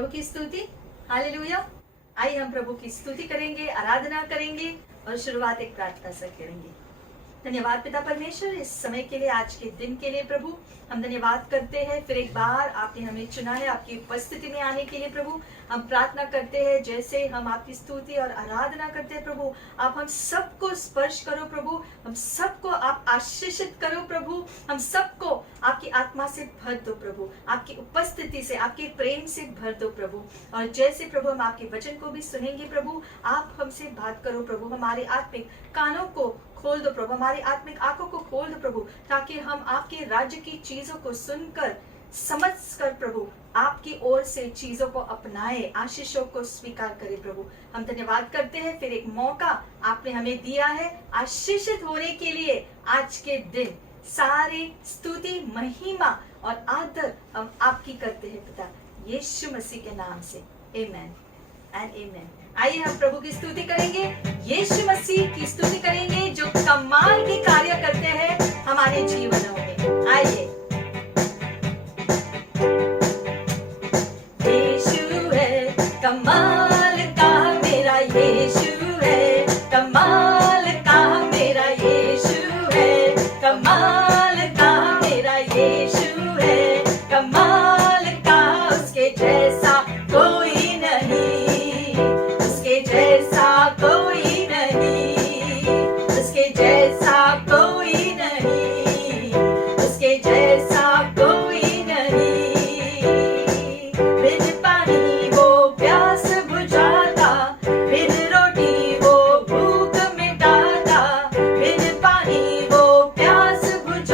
प्रभु की स्तुति, हालेलुया। आइए हम प्रभु की स्तुति करेंगे, आराधना करेंगे और शुरुआत एक प्रार्थना से करेंगे। धन्यवाद पिता परमेश्वर इस समय के लिए, आज के दिन के लिए प्रभु हम धन्यवाद करते हैं। फिर एक बार आपने हमें चुना है आपकी उपस्थिति में आने के लिए प्रभु। हम प्रार्थना करते हैं जैसे हम आपकी स्तुति और आराधना करते हैं प्रभु, आप हम सबको स्पर्श करो प्रभु, हम सबको आप आशीषित करो प्रभु, हम सबको आपकी आत्मा से भर दो प्रभु, आपकी उपस्थिति से, आपके प्रेम से भर दो प्रभु। और जैसे प्रभु हम आपके वचन को भी सुनेंगे प्रभु, आप हमसे बात करो प्रभु, हमारे आत्मिक कानों को खोल दो प्रभु, हमारी आत्मिक आंखों को खोल दो प्रभु, ताकि हम आपके राज्य की चीजों को सुनकर समझ कर प्रभु आपकी ओर से चीजों को अपनाए, आशीषों को स्वीकार करें प्रभु। हम धन्यवाद करते हैं फिर एक मौका आपने हमें दिया है आशीषित होने के लिए। आज के दिन सारी स्तुति, महिमा और आदर हम आपकी करते हैं पिता, यीशु मसीह के नाम से, आमेन एंड आमेन। आइए हम प्रभु की स्तुति करेंगे, यीशु मसीह की स्तुति करेंगे जो कमाल के कार्य करते हैं हमारे जीवनों में। आइए। यीशु है कमाल का मेरा यीशु है, कमाल का मेरा यीशु है, कमाल का मेरा यीशु है, कमाल का उसके जैसा कोई नहीं, उसके जैसा कोई नहीं, उसके जैसा कोई नहीं, उसके जैसा कोई नहीं। बिन पानी वो प्यास बुझाता, बिन रोटी वो भूख मिटाता, बिन पानी वो प्यास बुझाता,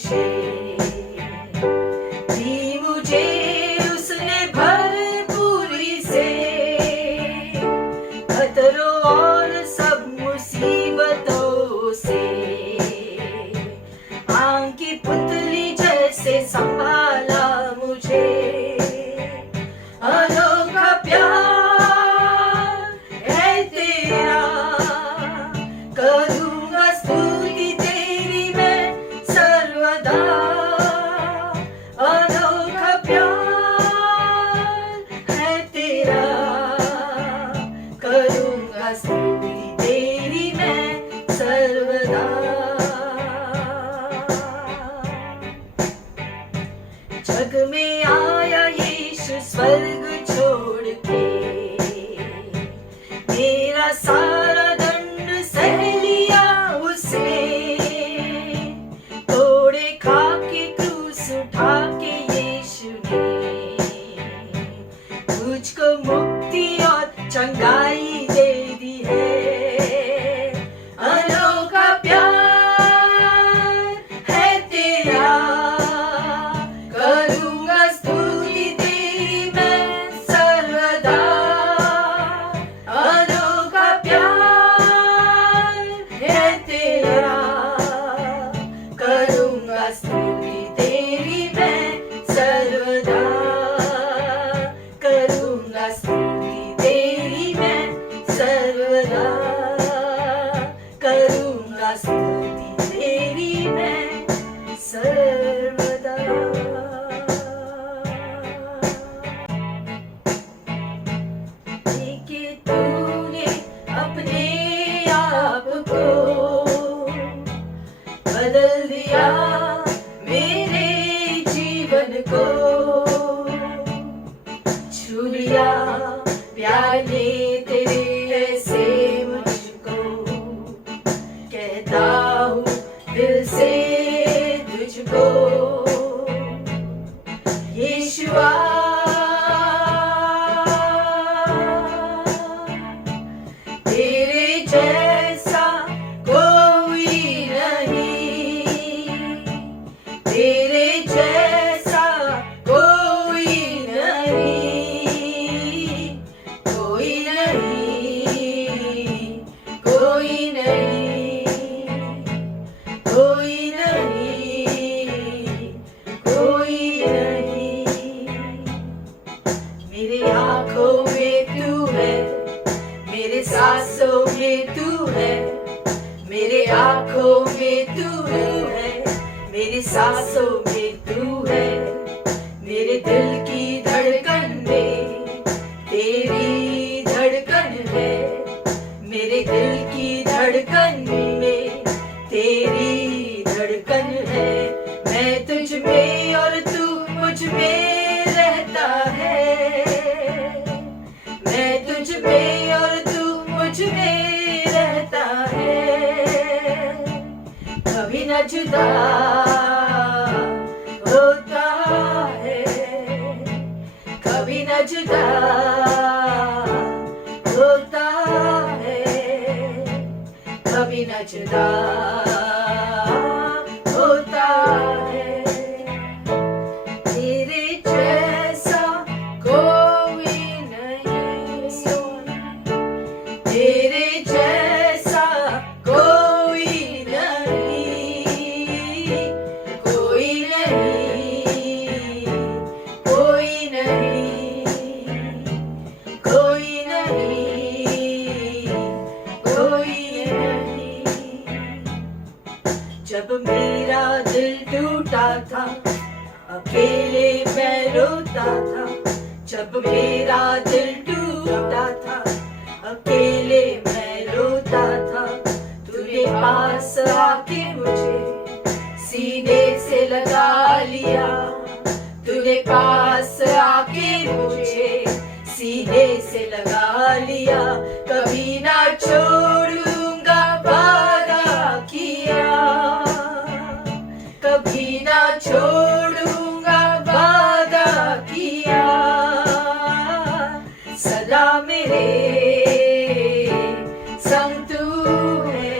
से दी मुझे उसने भरपूरी से, खतरों और सब मुसीबतों से आग की पुतली जैसे संभाला मुझे। अनोखा प्यार है तेरा, करूँगा स्तुति तेरी मैं सर्वदा। अनोखा प्यार है तेरा, करूँगा स्तुति तेरी मैं सर्वदा। जग में आया यीशु स्वर्ग छोड़ के, मेरा सारा दंड सह लिया उसने। तोड़े खा के क्रूस उठा के यीशु ने मुझको मुक्ति और चंगाई दे दी है। अनोखा प्यार है तेरा, करूँगा स्तुति तेरी मैं सर्वदा। अनोखा प्यार है तेरा, करूँगा स्तुति तेरी मैं सर्वदा। करूँगा स्तुति तेरी मैं सर्वदा, करूँगा स्तुति तेरी मैं सर्वदा। कि तूने अपने आप को बदल दिया मेरे जीवन को। छू लिया प्यार ने तेरे ऐसे मुझको, कहता हूँ दिल से तुझको। यीशुआ तेरे जैसा कोई नहीं, तेरे जैसा कोई नहीं, कोई नहीं, कोई नहीं, कोई नहीं, कोई नहीं। मेरे आँखों में तू है, मेरे सांसों में तू है। मेरे आँखों में तू है, मेरी सांसों में तू है। मेरे दिल की धड़कन में तेरी धड़कन है। मेरे दिल की धड़कन में तेरी धड़कन है। मैं तुझ में और तू मुझ में रहता है। मैं तुझ में और तू मुझ में रहता है। कभी न जुदा होता है, कभी न जुदा होता है, कभी न जुदा होता है। तेरे जैसा कोई नहीं, तेरे जैसा कोई नहीं, कोई नहीं, कोई नहीं, कोई नहीं, कोई नहीं। जब मेरा दिल टूटा था, अकेले मैं रोता था। जब मेरा दिल टूटा था, अकेले मैं रोता था। तूने पास आके मुझे सीने से लगा लिया। तूने पास आके मुझे सीने से लगा लिया। कभी ना छोड़ूंगा वादा किया, कभी ना छोड़ूंगा वादा किया। सदा मेरे संग तू है,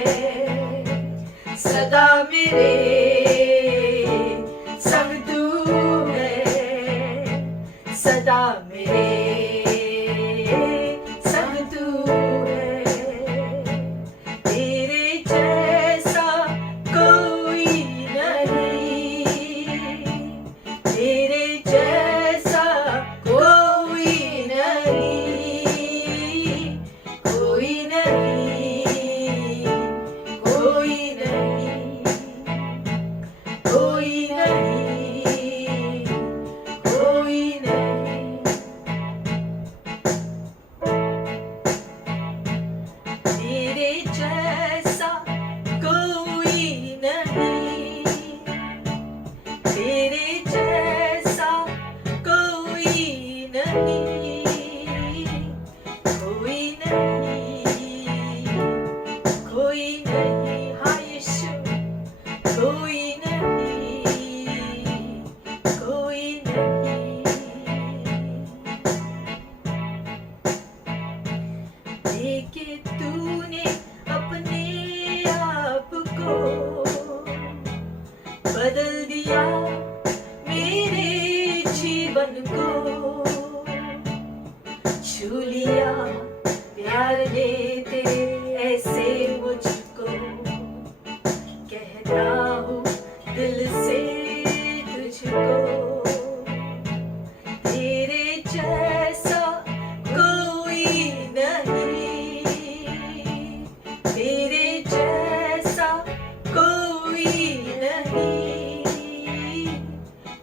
सदा मेरे सब तू है सदा मेरे, सब तू है, तेरे जैसा कोई नहीं, तेरे जैसा कोई नहीं, कोई नहीं, कोई नहीं, कोई नहीं, कोई नहीं। तेरे जैसा कोई नहीं, तेरे जैसा कोई नहीं, कोई नहीं, कोई नहीं, हाँ यीशु, कोई नहीं, कोई नहीं। देखे तूने अपने आप को, बदल दिया मेरे जीवन को, छू लिया प्यार ने तेरे ऐसे मुझको, कहता हूँ दिल से तुझको, तेरे जैसा कोई नहीं, तेरे जैसा कोई नहीं,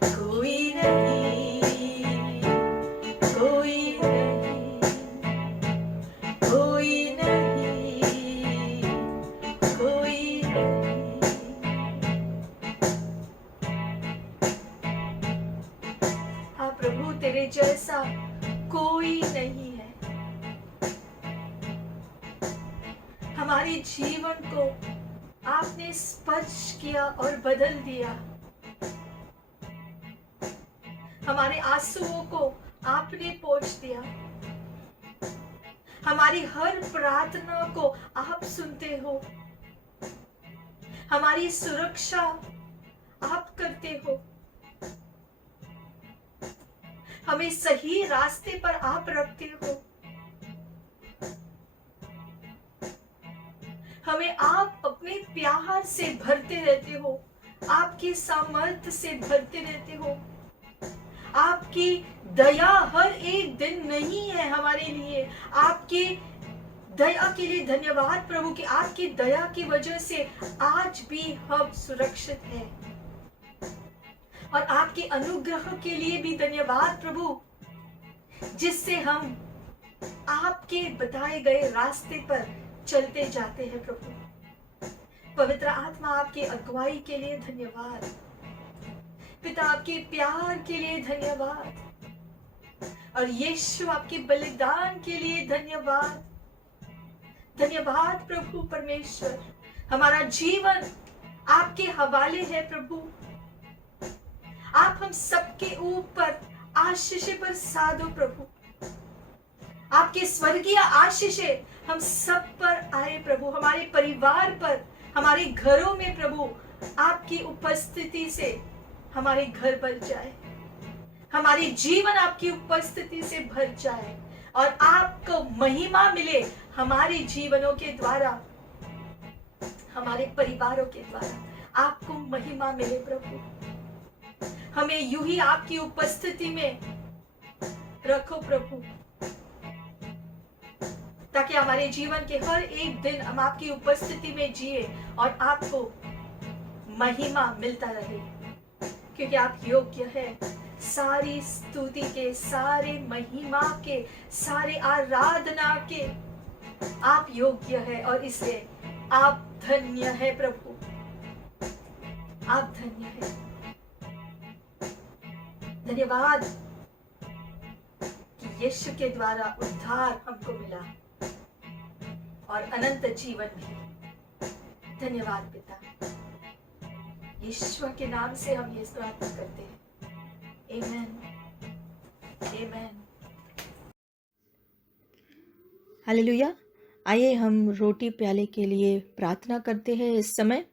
कोई नहीं, कोई नहीं, कोई नहीं, कोई नहीं। हाँ प्रभु, तेरे जैसा कोई नहीं है। हमारे जीवन को आपने स्पर्श किया और बदल दिया, हमारे आंसुओं को आपने पोंछ दिया, हमारी हर प्रार्थना को आप सुनते हो, हमारी सुरक्षा आप करते हो, हमें सही रास्ते पर आप रखते हो, हमें आप अपने प्यार से भरते रहते हो, आपके सामर्थ्य से भरते रहते हो। आपकी दया हर एक दिन नहीं है हमारे लिए, आपकी दया के लिए धन्यवाद प्रभु कि आपकी दया की वजह से आज भी हम सुरक्षित हैं, और आपके अनुग्रह के लिए भी धन्यवाद प्रभु, जिससे हम आपके बताए गए रास्ते पर चलते जाते हैं प्रभु। पवित्र आत्मा, आपकी अगुवाई के लिए धन्यवाद, पिता आपके प्यार के लिए धन्यवाद, और यीशु आपके बलिदान के लिए धन्यवाद। धन्यवाद प्रभु परमेश्वर, हमारा जीवन आपके हवाले है प्रभु। आप हम सबके ऊपर आशीष बरसा दो प्रभु, आपके स्वर्गीय आशीषें हम सब पर आए प्रभु, हमारे परिवार पर, हमारे घरों में प्रभु आपकी उपस्थिति से हमारे घर भर जाए, हमारी जीवन आपकी उपस्थिति से भर जाए, और आपको महिमा मिले हमारे जीवनों के द्वारा, हमारे परिवारों के द्वारा आपको महिमा मिले प्रभु। हमें यूं ही आपकी उपस्थिति में रखो प्रभु, ताकि हमारे जीवन के हर एक दिन हम आपकी उपस्थिति में जिए और आपको महिमा मिलता रहे, क्योंकि आप योग्य है सारी स्तुति के, सारे महिमा के, सारे आराधना के। आप योग्य है और इसलिए आप धन्य है प्रभु, आप धन्य है। धन्यवाद कि यीशु के द्वारा उद्धार हमको मिला और अनंत जीवन भी। धन्यवाद पिता, यीशु के नाम से हम ये प्रार्थना करते हैं। आमेन, आमेन। हालेलुया। आइए हम रोटी प्याले के लिए प्रार्थना करते हैं इस समय।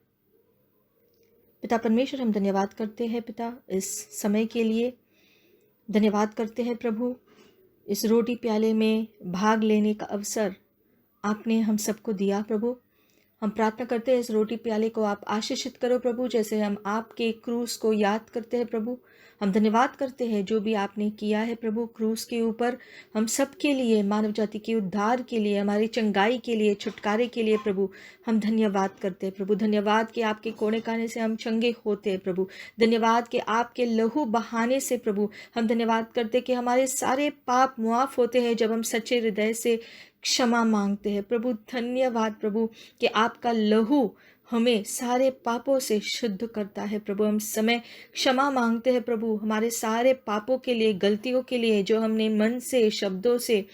पिता परमेश्वर, हम धन्यवाद करते हैं पिता इस समय के लिए। धन्यवाद करते हैं प्रभु, इस रोटी प्याले में भाग लेने का अवसर आपने हम सबको दिया प्रभु। हम प्रार्थना करते हैं इस रोटी प्याले को आप आशीषित करो प्रभु, जैसे हम आपके क्रूस को याद करते हैं प्रभु। हम धन्यवाद करते हैं जो भी आपने किया है प्रभु क्रूस के ऊपर, हम सब के लिए, मानव जाति के उद्धार के लिए, हमारी चंगाई के लिए, छुटकारे के लिए प्रभु हम धन्यवाद करते हैं प्रभु। धन्यवाद कि आपके कोने काने से हम चंगे होते हैं प्रभु। धन्यवाद कि आपके लहू बहाने से प्रभु हम धन्यवाद करते हैं कि हमारे सारे पाप मुआफ होते हैं जब हम सच्चे हृदय से क्षमा मांगते हैं प्रभु। धन्यवाद प्रभु कि आपका लहू हमें सारे पापों से शुद्ध करता है प्रभु। हम समय क्षमा मांगते हैं प्रभु हमारे सारे पापों के लिए, गलतियों के लिए, जो हमने मन से, शब्दों से,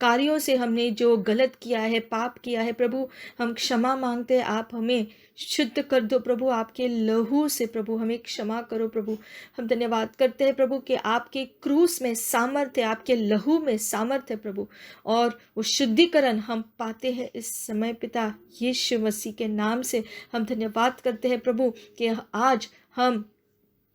कार्यों से हमने जो गलत किया है, पाप किया है प्रभु, हम क्षमा मांगते हैं। आप हमें शुद्ध कर दो प्रभु, आपके लहू से प्रभु हमें क्षमा करो प्रभु। हम धन्यवाद करते हैं प्रभु कि आपके क्रूस में सामर्थ्य, आपके लहू में सामर्थ्य प्रभु, और वो शुद्धिकरण हम पाते हैं इस समय पिता यीशु मसीह के नाम से। हम धन्यवाद करते हैं प्रभु कि आज हम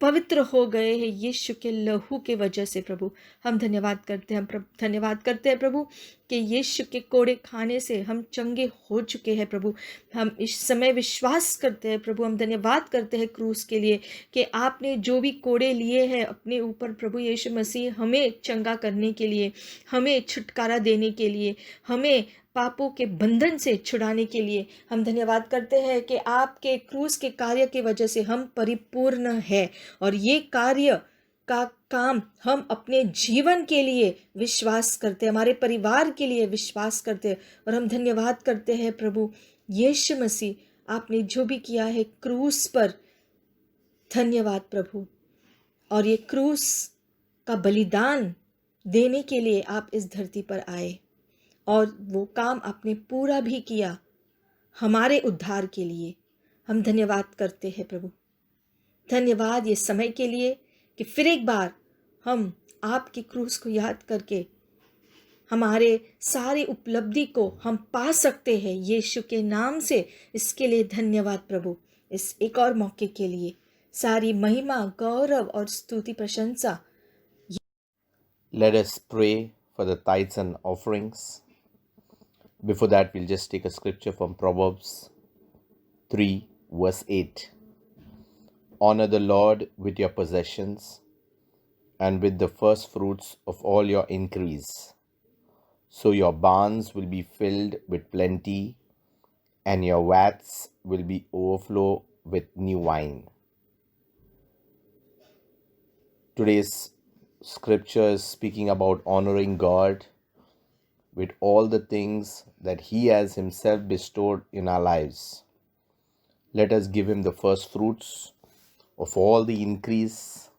पवित्र हो गए हैं यीशु के लहू के वजह से प्रभु। हम धन्यवाद करते हैं, हम धन्यवाद करते हैं प्रभु कि यीशु के कोड़े खाने से हम चंगे हो चुके हैं प्रभु। हम इस समय विश्वास करते हैं प्रभु, हम धन्यवाद करते हैं क्रूस के लिए कि आपने जो भी कोड़े लिए हैं अपने ऊपर प्रभु यीशु मसीह, हमें चंगा करने के लिए, हमें छुटकारा देने के लिए, हमें पापों के बंधन से छुड़ाने के लिए। हम धन्यवाद करते हैं कि आपके क्रूस के कार्य की वजह से हम परिपूर्ण हैं, और ये कार्य का काम हम अपने जीवन के लिए विश्वास करते हैं, हमारे परिवार के लिए विश्वास करते हैं। और हम धन्यवाद करते हैं प्रभु यीशु मसीह, आपने जो भी किया है क्रूस पर, धन्यवाद प्रभु। और ये क्रूस का बलिदान देने के लिए आप इस धरती पर आए, और वो काम आपने पूरा भी किया हमारे उद्धार के लिए। हम धन्यवाद करते हैं प्रभु। धन्यवाद ये समय के लिए कि फिर एक बार हम आपकी क्रूस को याद करके हमारे सारी उपलब्धि को हम पा सकते हैं यीशु के नाम से। इसके लिए धन्यवाद प्रभु। इस एक और मौके के लिए सारी महिमा, गौरव और स्तुति प्रशंसा। Let us pray for the tithes and offerings. Before that, we'll just take a scripture from Proverbs 3 verse 8. Honor the Lord with your possessions and with the first fruits of all your increase. So your barns will be filled with plenty and your vats will be overflow with new wine. Today's scripture is speaking about honoring God with all the things that He has Himself bestowed in our lives. Let us give Him the first fruits of all the increase.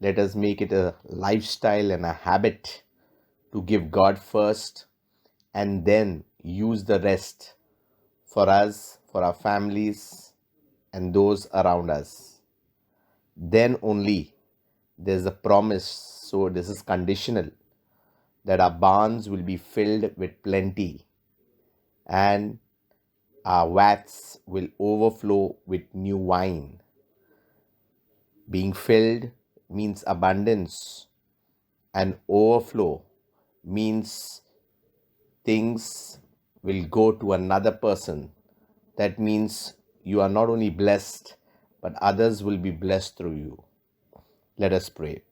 Let us make it a lifestyle and a habit to give God first, and then use the rest for us, for our families, and those around us. Then only there's a promise, so this is conditional, that our barns will be filled with plenty and our vats will overflow with new wine. Being filled means abundance, and overflow means things will go to another person. That means you are not only blessed, but others will be blessed through you. Let us pray.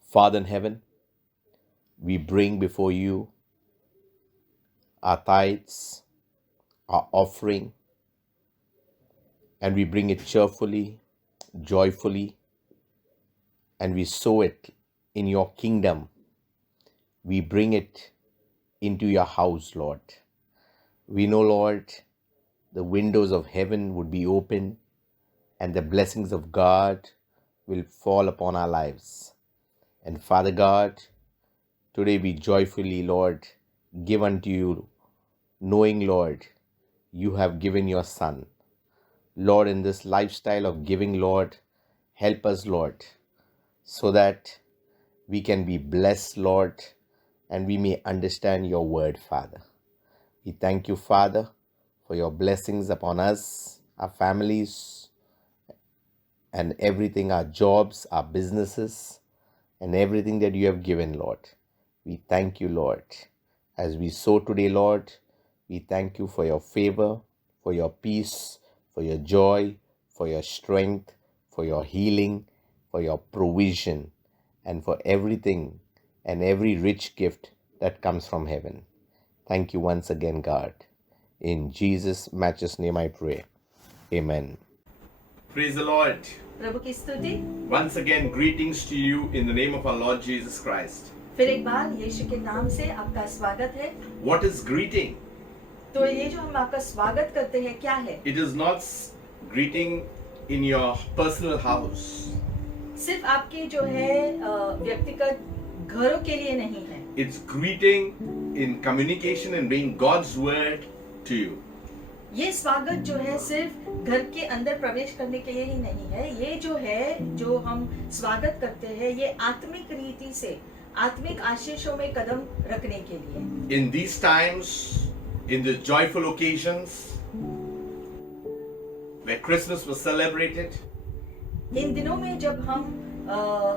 Father in heaven, we bring before you our tithes, our offering, and we bring it cheerfully, joyfully, and we sow it in your kingdom. We bring it into your house, Lord. We know, Lord, the windows of heaven would be open and the blessings of God will fall upon our lives. And Father God, today we joyfully, Lord, give unto you, knowing, Lord, you have given your Son. Lord, in this lifestyle of giving, Lord, help us, Lord, so that we can be blessed, Lord, and we may understand your word, Father. We thank you, Father, for your blessings upon us, our families, and everything, our jobs, our businesses, and everything that you have given, Lord. We thank you, Lord. As we sow today, Lord, we thank you for your favor, for your peace, for your joy, for your strength, for your healing, for your provision, and for everything and every rich gift that comes from heaven. Thank you once again, God. In Jesus' matchless name I pray. Amen. Praise the Lord. प्रभु की स्तुति। Once again, greetings to you in the name of our Lord Jesus Christ. फिर एक बार यीशु के नाम से आपका स्वागत है। What is greeting? तो ये जो हम आपका स्वागत करते हैं क्या है? It is not greeting in your personal house. सिर्फ आपके जो है व्यक्तिगत घरों के लिए नहीं है। It's greeting in communication and bringing God's word to you. ये स्वागत जो है सिर्फ घर के अंदर प्रवेश करने के लिए ही नहीं है। ये जो है जो हम स्वागत करते हैं ये आत्मिक रीति से आत्मिक आशीषों में कदम रखने के लिए। In these times, in the joyful occasions where Christmas was celebrated, इन दिनों में जब हम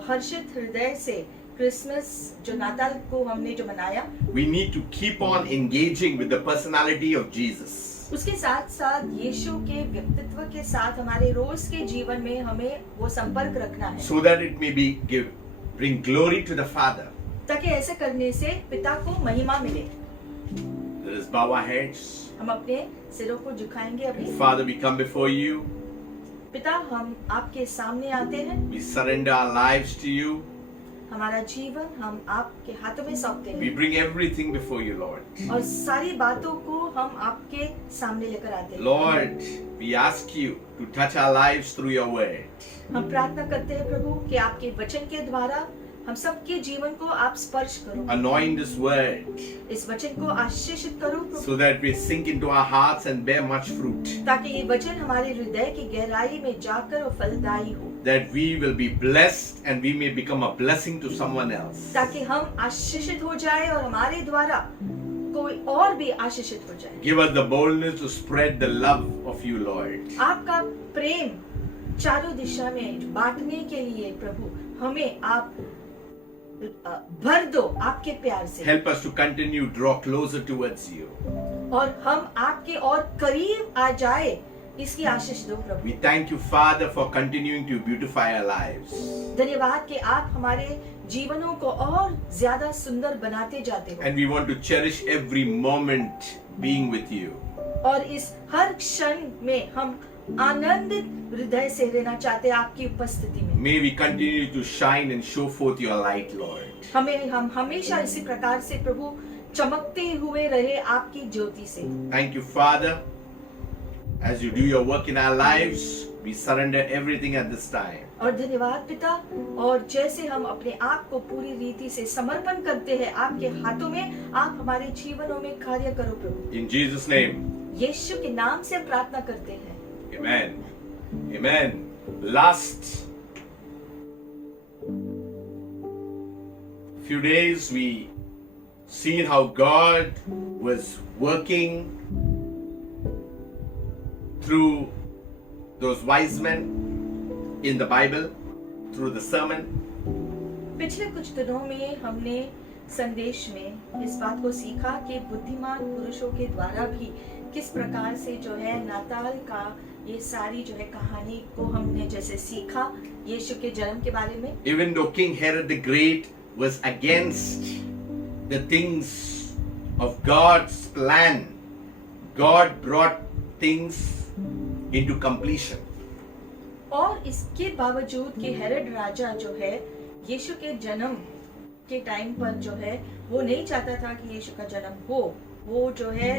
हर्षित हृदय से क्रिसमस जो नाताल को हमने जो मनाया, we need to keep on engaging with the personality of Jesus. उसके साथ साथ यीशु के व्यक्तित्व के साथ हमारे रोज के जीवन में हमें वो संपर्क रखना है, So that it may bring glory to the Father. ताकि ऐसे करने से पिता को महिमा मिले। Let us bow our heads. हम अपने सिरों को झुकाएंगे अभी। Father, we come before you. पिता, हम आपके सामने आते हैं। We surrender our lives to you. हमारा जीवन हम आपके हाथों में सौंपते We हैं bring everything before you, Lord. और सारी बातों को हम आपके सामने लेकर आते हैं। Lord, we ask you to touch our lives through your word. हम प्रार्थना करते हैं प्रभु कि आपके वचन के द्वारा हम सबके जीवन को आप स्पर्श करो, Anoint this word इस वचन को आशीषित करो प्रभु, so that we sink into our hearts and bear much fruit. ताकि ये वचन हमारे हृदय की गहराई में जाकर और फलदायी हो, That we will be blessed and we may become a blessing to someone else. ताकि हम आशीषित हो जाए और हमारे द्वारा कोई और भी आशीषित हो जाए। Give us the boldness to spread the love of you, Lord. आपका प्रेम चारों दिशा में बांटने के लिए प्रभु हमें आप भर दो आपके प्यार से, Help us to continue draw closer towards you. और हम आपके और करीब आ जाए इसकी आशीष दो प्रभु। We thank you, Father, for continuing to beautify our lives. धन्यवाद कि आप हमारे जीवनों को और ज्यादा सुंदर बनाते जाते हो And we want to cherish every moment being with you. और इस हर क्षण में हम आनंदित हृदय से रहना चाहते हैं आपकी उपस्थिति में। May we continue to shine and show forth your light, Lord. हम हमेशा इसी प्रकार से प्रभु चमकते हुए रहे आपकी ज्योति से। Thank you, Father. As you do your work in our lives, we surrender everything at this time. और धन्यवाद पिता, और जैसे हम अपने आप को पूरी रीति से समर्पण करते हैं आपके हाथों में, आप हमारे जीवनों में कार्य करो प्रभु। In Jesus' name, यीशु के नाम से हम प्रार्थना करते हैं। amen. Amen. Last few days we seen how God was working through those wise men in the Bible, through the sermon. पिछले कुछ दिनों में हमने संदेश में इस बात को सीखा कि बुद्धिमान पुरुषों के द्वारा भी किस प्रकार से जो है नाताल का ये सारी जो है कहानी को हमने जैसे सीखा यीशु के जन्म के बारे में। Even though King Herod the Great was against the things of God's plan, God brought things into completion. और इसके बावजूद कि हेरोड राजा जो है यीशु के जन्म के टाइम पर जो है वो नहीं चाहता था कि यीशु का जन्म हो, वो जो है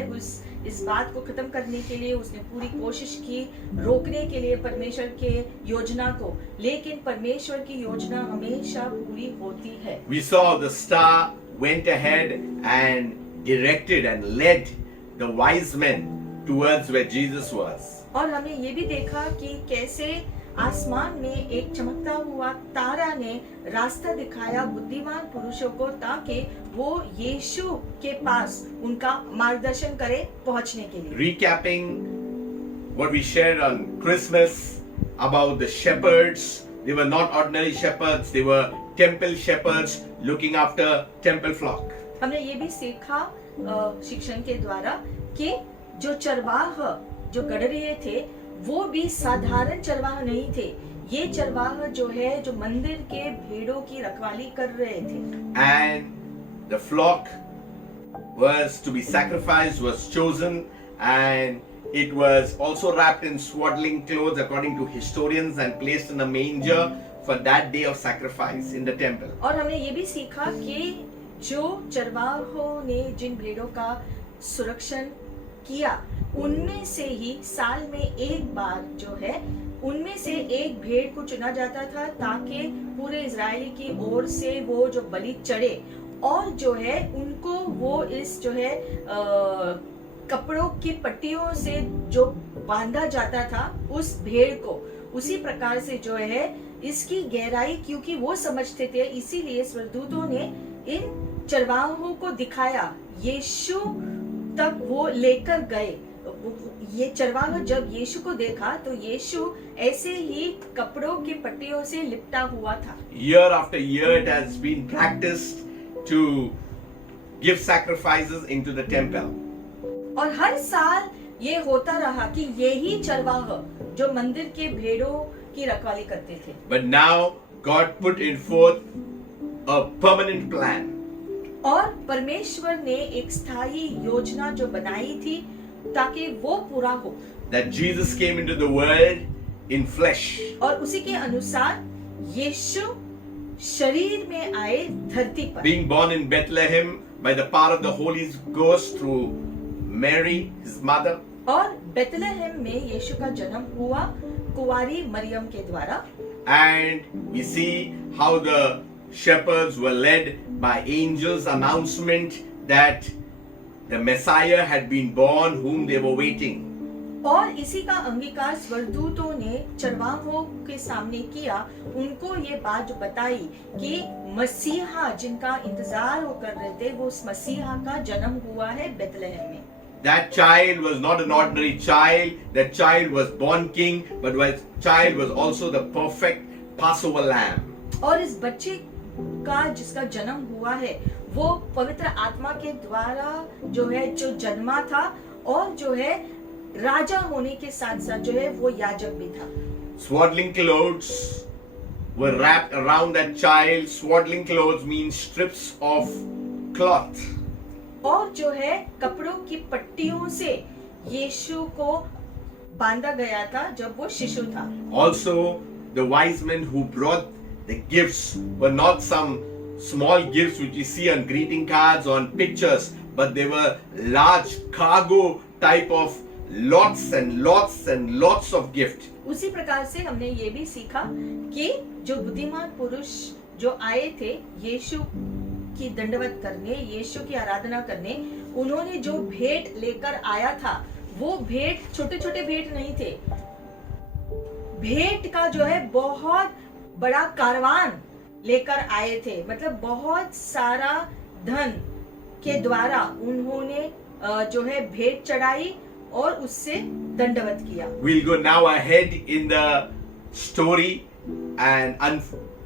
इस बात को खत्म करने के लिए उसने पूरी कोशिश की रोकने के लिए परमेश्वर के योजना को, लेकिन परमेश्वर की योजना हमेशा पूरी होती है। We saw the star went ahead and directed and led the wise men towards where Jesus was. और हमने ये भी देखा कि कैसे आसमान में एक चमकता हुआ तारा ने रास्ता दिखाया बुद्धिमान पुरुषों को, ताकि वो यीशु के पास उनका मार्गदर्शन करे पहुंचने के लिए। Recapping what we shared on Christmas, about the shepherds. They were not ordinary shepherds, they were temple shepherds looking after temple flock. हमने ये भी सीखा शिक्षण के द्वारा कि जो चरवाह जो गढ़ रहे थे वो भी साधारण चरवाह नहीं थे। ये चरवाह जो है जो मंदिर के भेड़ों की रखवाली कर रहे थे। And the flock was to be sacrificed, was chosen, and it was also wrapped in swaddling clothes according to historians and placed in a manger for that day of sacrifice in the temple. और हमने ये भी सीखा कि जो चरवाहों ने जिन भेड़ों का सुरक्षण किया उनमें से ही साल में एक बार जो है उनमें से एक भेड़ को चुना जाता था ताकि पूरे इजरायली की ओर से वो जो बलि चढ़े और जो है उनको वो इस जो है कपड़ों की पट्टियों से जो बांधा जाता था उस भेड़ को उसी प्रकार से जो है इसकी गहराई क्योंकि वो समझते थे इसीलिए स्वर्गदूतों ने इन चरवाहों को दिखाया यीशु तक वो लेकर गए। ये चरवाहा जब यीशु को देखा तो यीशु ऐसे ही कपड़ों की पट्टियों से लिपटा हुआ था। Year after year it has been practiced to give sacrifices into the temple. और हर साल ये होता रहा कि यही चरवाह जो मंदिर के भेड़ों की रखवाली करते थे। But now God put in forth a permanent plan. और परमेश्वर ने एक स्थायी योजना जो बनाई थी ताकि वो पूरा हो। That Jesus came into the world in flesh. और उसी के अनुसार यीशु शरीर में आए धरती पर। Being born in Bethlehem by the power of the Holy Ghost through Mary, his mother. और बेथलेहेम में यीशु का जन्म हुआ कुंवारी मरियम के द्वारा। And we see how the shepherds were led by angels' announcement that the Messiah had been born whom they were waiting. और इसी का अंगीकार स्वर्गदूतों ने चरवाहों के सामने किया उनको ये बात जो बताई कि मसीहा जिनका इंतजार वो कर रहे थे वो उस मसीहा का जन्म हुआ है बेथलेहेम में। That child was not an ordinary child. That child was born king, but that child was also the perfect Passover lamb. और इस बच्चे का जिसका जन्म हुआ है वो पवित्र आत्मा के द्वारा जो है जो जन्मा था और जो है राजा होने के साथ साथ जो है वो याजक भी था। Swaddling clothes were wrapped around that child. Swaddling clothes means strips of cloth. और जो है कपड़ों की पट्टियों से यीशु को बांधा गया था जब वो शिशु था। Also, the wise men who brought the gifts were not some small gifts which you see on greeting cards, on pictures, but they were large cargo type of lots and lots and lots of gifts. उसी प्रकार से हमने ये भी सीखा कि जो बुद्धिमान पुरुष जो आए थे यीशु की दंडवत करने यीशु की आराधना करने उन्होंने जो भेंट लेकर आया था वो भेंट छोटे छोटे भेंट नहीं थे। भेंट का जो है बहुत बड़ा कारवान लेकर आए थे मतलब बहुत सारा धन के द्वारा उन्होंने जो है भेंट चढ़ाई और उससे दंडवत किया। We'll go now ahead in the story and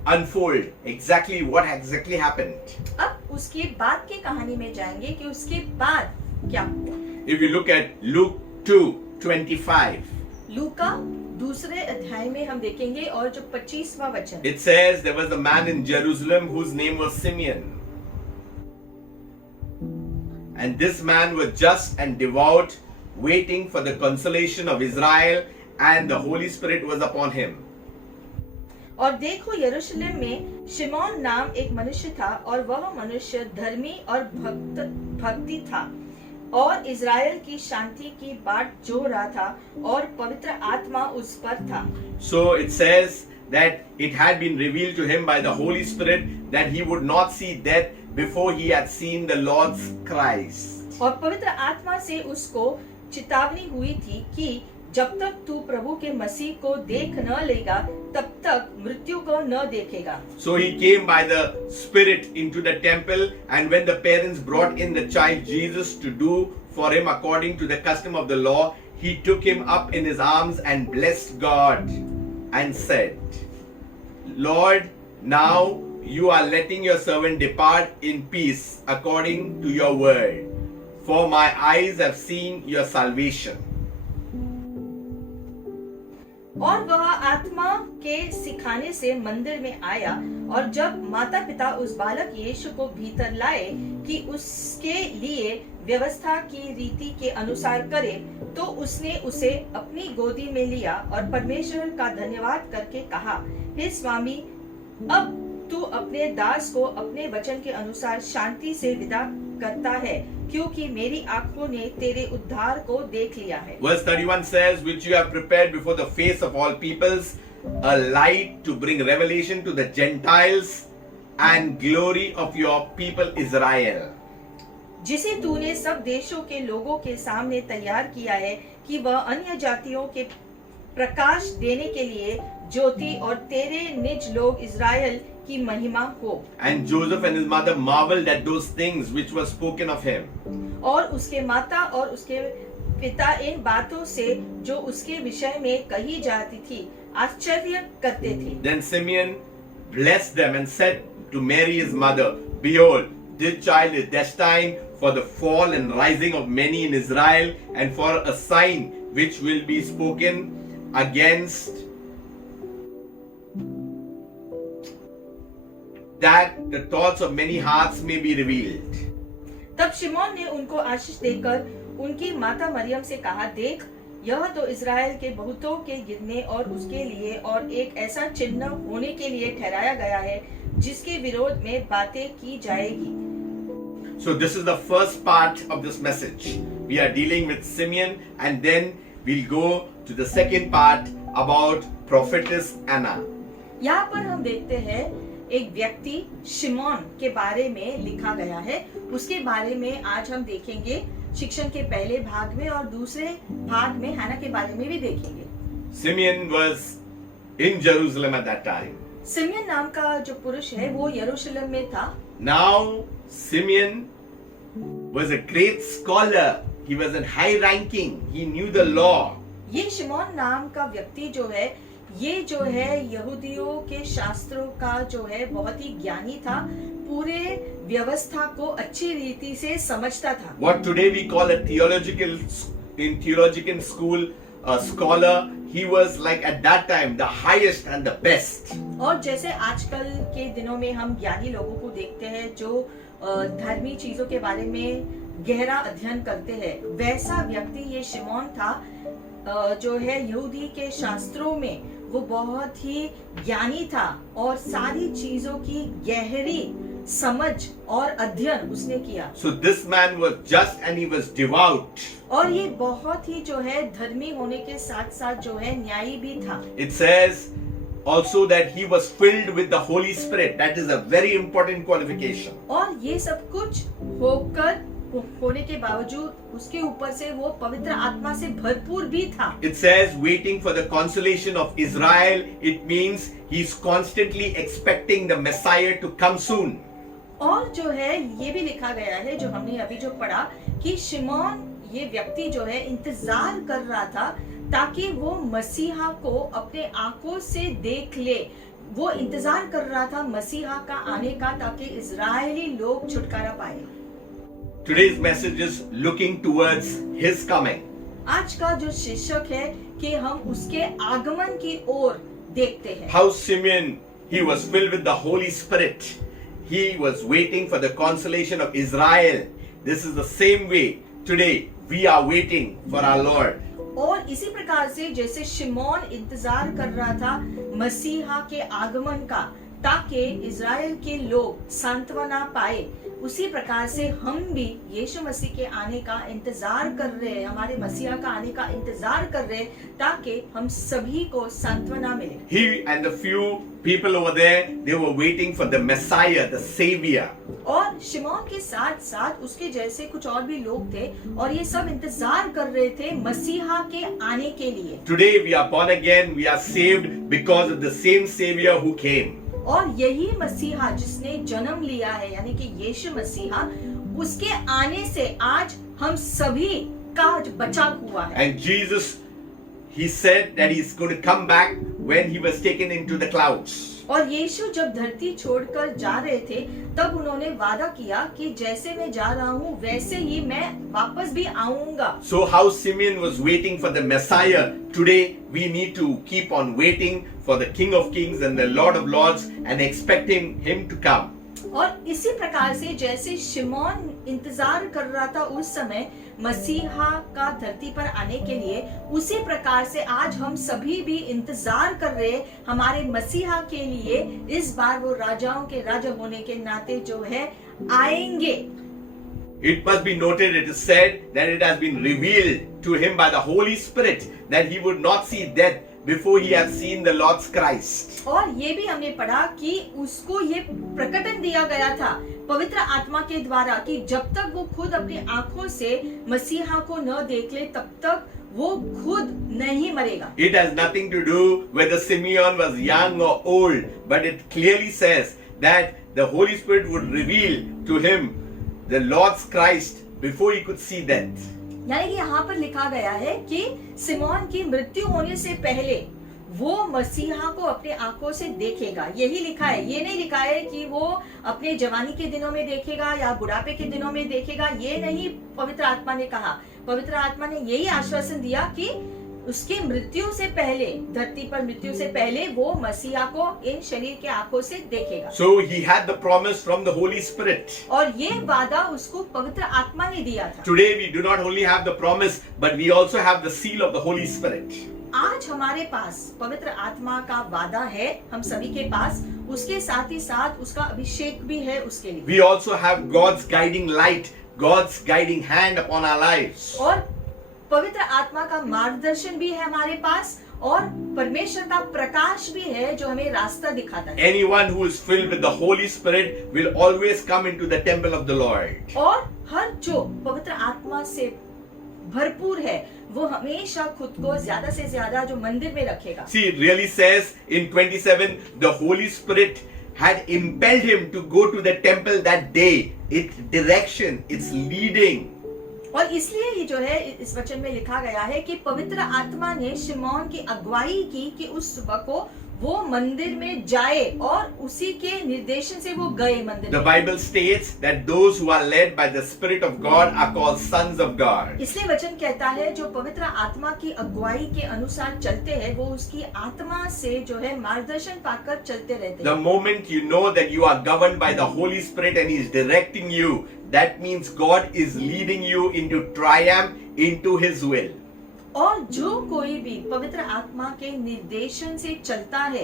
unfold exactly what exactly happened. अब उसके बाद की कहानी में जाएंगे कि उसके बाद क्या हुआ। If you look at Luke 2:25, लूका दूसरे अध्याय में हम देखेंगे और जो 25वां वचन it says there was a man in Jerusalem whose name was Simeon. And this man was just and devout, waiting for the consolation of Israel, and the Holy Spirit was upon him. और देखो यरूशलेम में शिमोन नाम एक मनुष्य था और वह मनुष्य धर्मी और भक्ति था और इज़राइल की शांति की बाट जो रहा था और पवित्र आत्मा उस पर था। So it says that it had been revealed to him by the Holy Spirit that he would not see death before he had seen the Lord's Christ. और पवित्र आत्मा से उसको चेतावनी हुई थी कि जब तक तू प्रभु के मसीह को देख न लेगा तब तक मृत्यु को न देखेगा। So he came by the Spirit into the temple, and when the parents brought in the child Jesus to do for him according to the custom of the law, he took him up in his arms and blessed God. and said, Lord, now you are letting your servant depart in peace according to your word. For my eyes have seen your salvation. और वह आत्मा के सिखाने से मंदिर में आया, और जब माता पिता उस बालक यीशु को भीतर लाए कि उसके लिए व्यवस्था की रीति के अनुसार करे, तो उसने उसे अपनी गोदी में लिया और परमेश्वर का धन्यवाद करके कहा, हे स्वामी, अब तू अपने दास को अपने वचन के अनुसार शांति से विदा करता है, क्योंकि मेरी आंखों ने तेरे उद्धार को देख लिया है। Verse 31 says, which you have prepared before the face of all peoples, a light to bring revelation to the Gentiles and glory of your people Israel. जिसे तूने सब देशों के लोगों के सामने तैयार किया है, कि वह अन्य जातियों के प्रकाश देने के लिए ज्योति और तेरे निज लोग इज़राइल की महिमा हो। And Joseph and his mother marveled at those things which were spoken of him. और उसके माता और उसके पिता इन बातों से जो उसके विषय में कही जाती थी आश्चर्य करते थे। Then Simeon blessed them and said to Mary his mother, Behold, this child is destined for the fall and rising of many in Israel, and for a sign which will be spoken against, that the thoughts of many hearts may be revealed. तब शिमोन ने उनको आशीष देकर उनकी माता मरियम से कहा, देख, यह तो इज़राइल के बहुतों के गिरने और उसके लिए और एक ऐसा चिन्ह होने के लिए ठहराया गया है, जिसके विरोध में बातें की जाएगी। So this is the first part of this message. We are dealing with Simeon, and then we'll go to the second part about prophetess Anna. यहाँ पर हम देखते हैं एक व्यक्ति शिमोन के बारे में लिखा गया है, उसके बारे में आज हम देखेंगे शिक्षण के पहले भाग में, और दूसरे भाग में हन्ना के बारे में भी देखेंगे। Simeon was in Jerusalem at that time. Simian नाम का जो पुरुष है वो यरूशलेम में था। Now Simeon was a great scholar. He was in high ranking. He knew the law. ये शिमोन नाम का व्यक्ति जो है, ये जो है यहूदियों के शास्त्रों का जो है बहुत ही ज्ञानी था, पूरे व्यवस्था को अच्छी रीति से समझता था। What today we call a theological school scholar, he was like at that time the highest and the best. और जैसे आजकल के दिनों में हम ज्ञानी लोगों को देखते हैं जो धर्मी चीजों के बारे में गहरा अध्ययन करते हैं, वैसा व्यक्ति ये शिमोन था जो है यहूदी के शास्त्रों में वो बहुत ही ज्ञानी था, और सारी चीजों की गहरी समझ और अध्ययन उसने किया। So this man was just and he was devout. और ये बहुत ही जो है धर्मी होने के साथ साथ जो है न्यायी भी था। It says also that he was filled with the Holy Spirit. That is a very important qualification. और ये सब कुछ होने के बावजूद उसके ऊपर से वो पवित्र आत्मा से भरपूर भी था। It says waiting for the consolation of Israel. It means he's constantly expecting the Messiah to come soon. और जो है ये भी लिखा गया है जो हमने अभी जो पढ़ा कि शिमोन ये व्यक्ति जो है इंतजार कर रहा था ताकि वो मसीहा को अपने आंखों से देख ले। वो इंतजार कर रहा था मसीहा का आने का, ताकि इजरायली लोग छुटकारा पाए। Today's message is looking towards his coming. आज का जो शीर्षक है कि हम उसके आगमन की ओर देखते हैं। How Simeon, he was filled with the Holy Spirit. He was waiting for the consolation of Israel. This is the same way today we are waiting for our Lord. और इसी प्रकार से जैसे शिमोन इंतजार कर रहा था मसीहा के आगमन का ताकि इजराइल के लोग सांत्वना पाए, उसी प्रकार से हम भी यीशु मसीह के आने का इंतजार कर रहे हैं, हमारे मसीहा का आने का इंतजार कर रहे हैं ताकि हम सभी को सांत्वना मिले। He and the few people over there, they were waiting for the Messiah, the Savior. और शिमोन के साथ साथ उसके जैसे कुछ और भी लोग थे और ये सब इंतजार कर रहे थे मसीहा के आने के लिए। Today we are born again, we are saved because of the same Savior who came. और यही मसीहा जिसने जन्म लिया है यानी कि यीशु मसीहा, उसके आने से आज हम सभी का बचाव हुआ है। And Jesus, he said that he's going to come back when he was taken into the clouds. और यीशु जब धरती छोड़कर जा रहे थे तब उन्होंने वादा किया कि जैसे मैं जा रहा हूँ वैसे ही मैं वापस भी आऊंगा। So how Simeon was waiting for the Messiah, today we need to keep on waiting for the King of Kings and the Lord of Lords and expecting him to come. और इसी प्रकार से जैसे शिमोन इंतजार कर रहा था उस समय मसीहा का धरती पर आने के लिए, उसी प्रकार से आज हम सभी भी इंतजार कर रहे हैं हमारे मसीहा के लिए। इस बार वो राजाओं के राजा होने के नाते जो है आएंगे। It must be noted, it is said that it has been revealed to him by the Holy Spirit that he would not see death before he has seen the Lord's Christ. और ये भी हमने पढ़ा कि उसको ये प्रकटन दिया गया था पवित्र आत्मा के द्वारा कि जब तक वो खुद अपनी आंखों से मसीहा को न देख ले तब तक वो खुद नहीं मरेगा। It has nothing to do whether Simeon was young or old, but it clearly says that the Holy Spirit would reveal to him the Lord's Christ before he could see death. यानी कि यहाँ पर लिखा गया है कि Simone की मृत्यु होने से पहले वो मसीहा को अपने आंखों से देखेगा। यही लिखा है, ये नहीं लिखा है कि वो अपने जवानी के दिनों में देखेगा या बुढ़ापे के दिनों में देखेगा। ये नहीं पवित्र आत्मा ने कहा। पवित्र आत्मा ने यही आश्वासन दिया कि उसकी मृत्यु से पहले, धरती पर मृत्यु से पहले वो मसीहा को इन शरीर के आंखों से देखेगा। So he had the promise from the Holy Spirit. और ये वादा उसको पवित्र आत्मा ने दिया था। Today we do not only have the promise, but we also have the seal of the Holy Spirit. आज हमारे पास पवित्र आत्मा का वादा है, हम सभी के पास, उसके साथ ही साथ उसका अभिषेक भी है उसके लिए। We also have God's guiding light, God's guiding hand upon our lives. और पवित्र आत्मा का मार्गदर्शन भी है हमारे पास और परमेश्वर का प्रकाश भी है जो हमें रास्ता दिखाता है। Anyone who is filled with the Holy Spirit will always come into the temple of the Lord. और हर जो पवित्र आत्मा से भरपूर है वो हमेशा खुद को ज्यादा से ज्यादा जो मंदिर में रखेगा। See, it really says in 27, the Holy Spirit had impelled him to go to the temple that day. Its direction, its leading. और इसलिए ये जो है इस वचन में लिखा गया है कि पवित्र आत्मा ने शिमोन की अगुवाई की कि उस सुबह को वो मंदिर में जाए और उसी के निर्देशन से वो गए मंदिर The में। Bible states that those who are led by the Spirit of God are called sons of God. इसलिए वचन कहता है जो पवित्र आत्मा की अगुवाई के अनुसार चलते हैं वो उसकी आत्मा से जो है मार्गदर्शन पाकर चलते रहते The हैं। moment you know that you are governed by the Holy Spirit and He is directing you, that means God is leading you into triumph, into His will. और जो कोई भी पवित्र आत्मा के निर्देशन से चलता है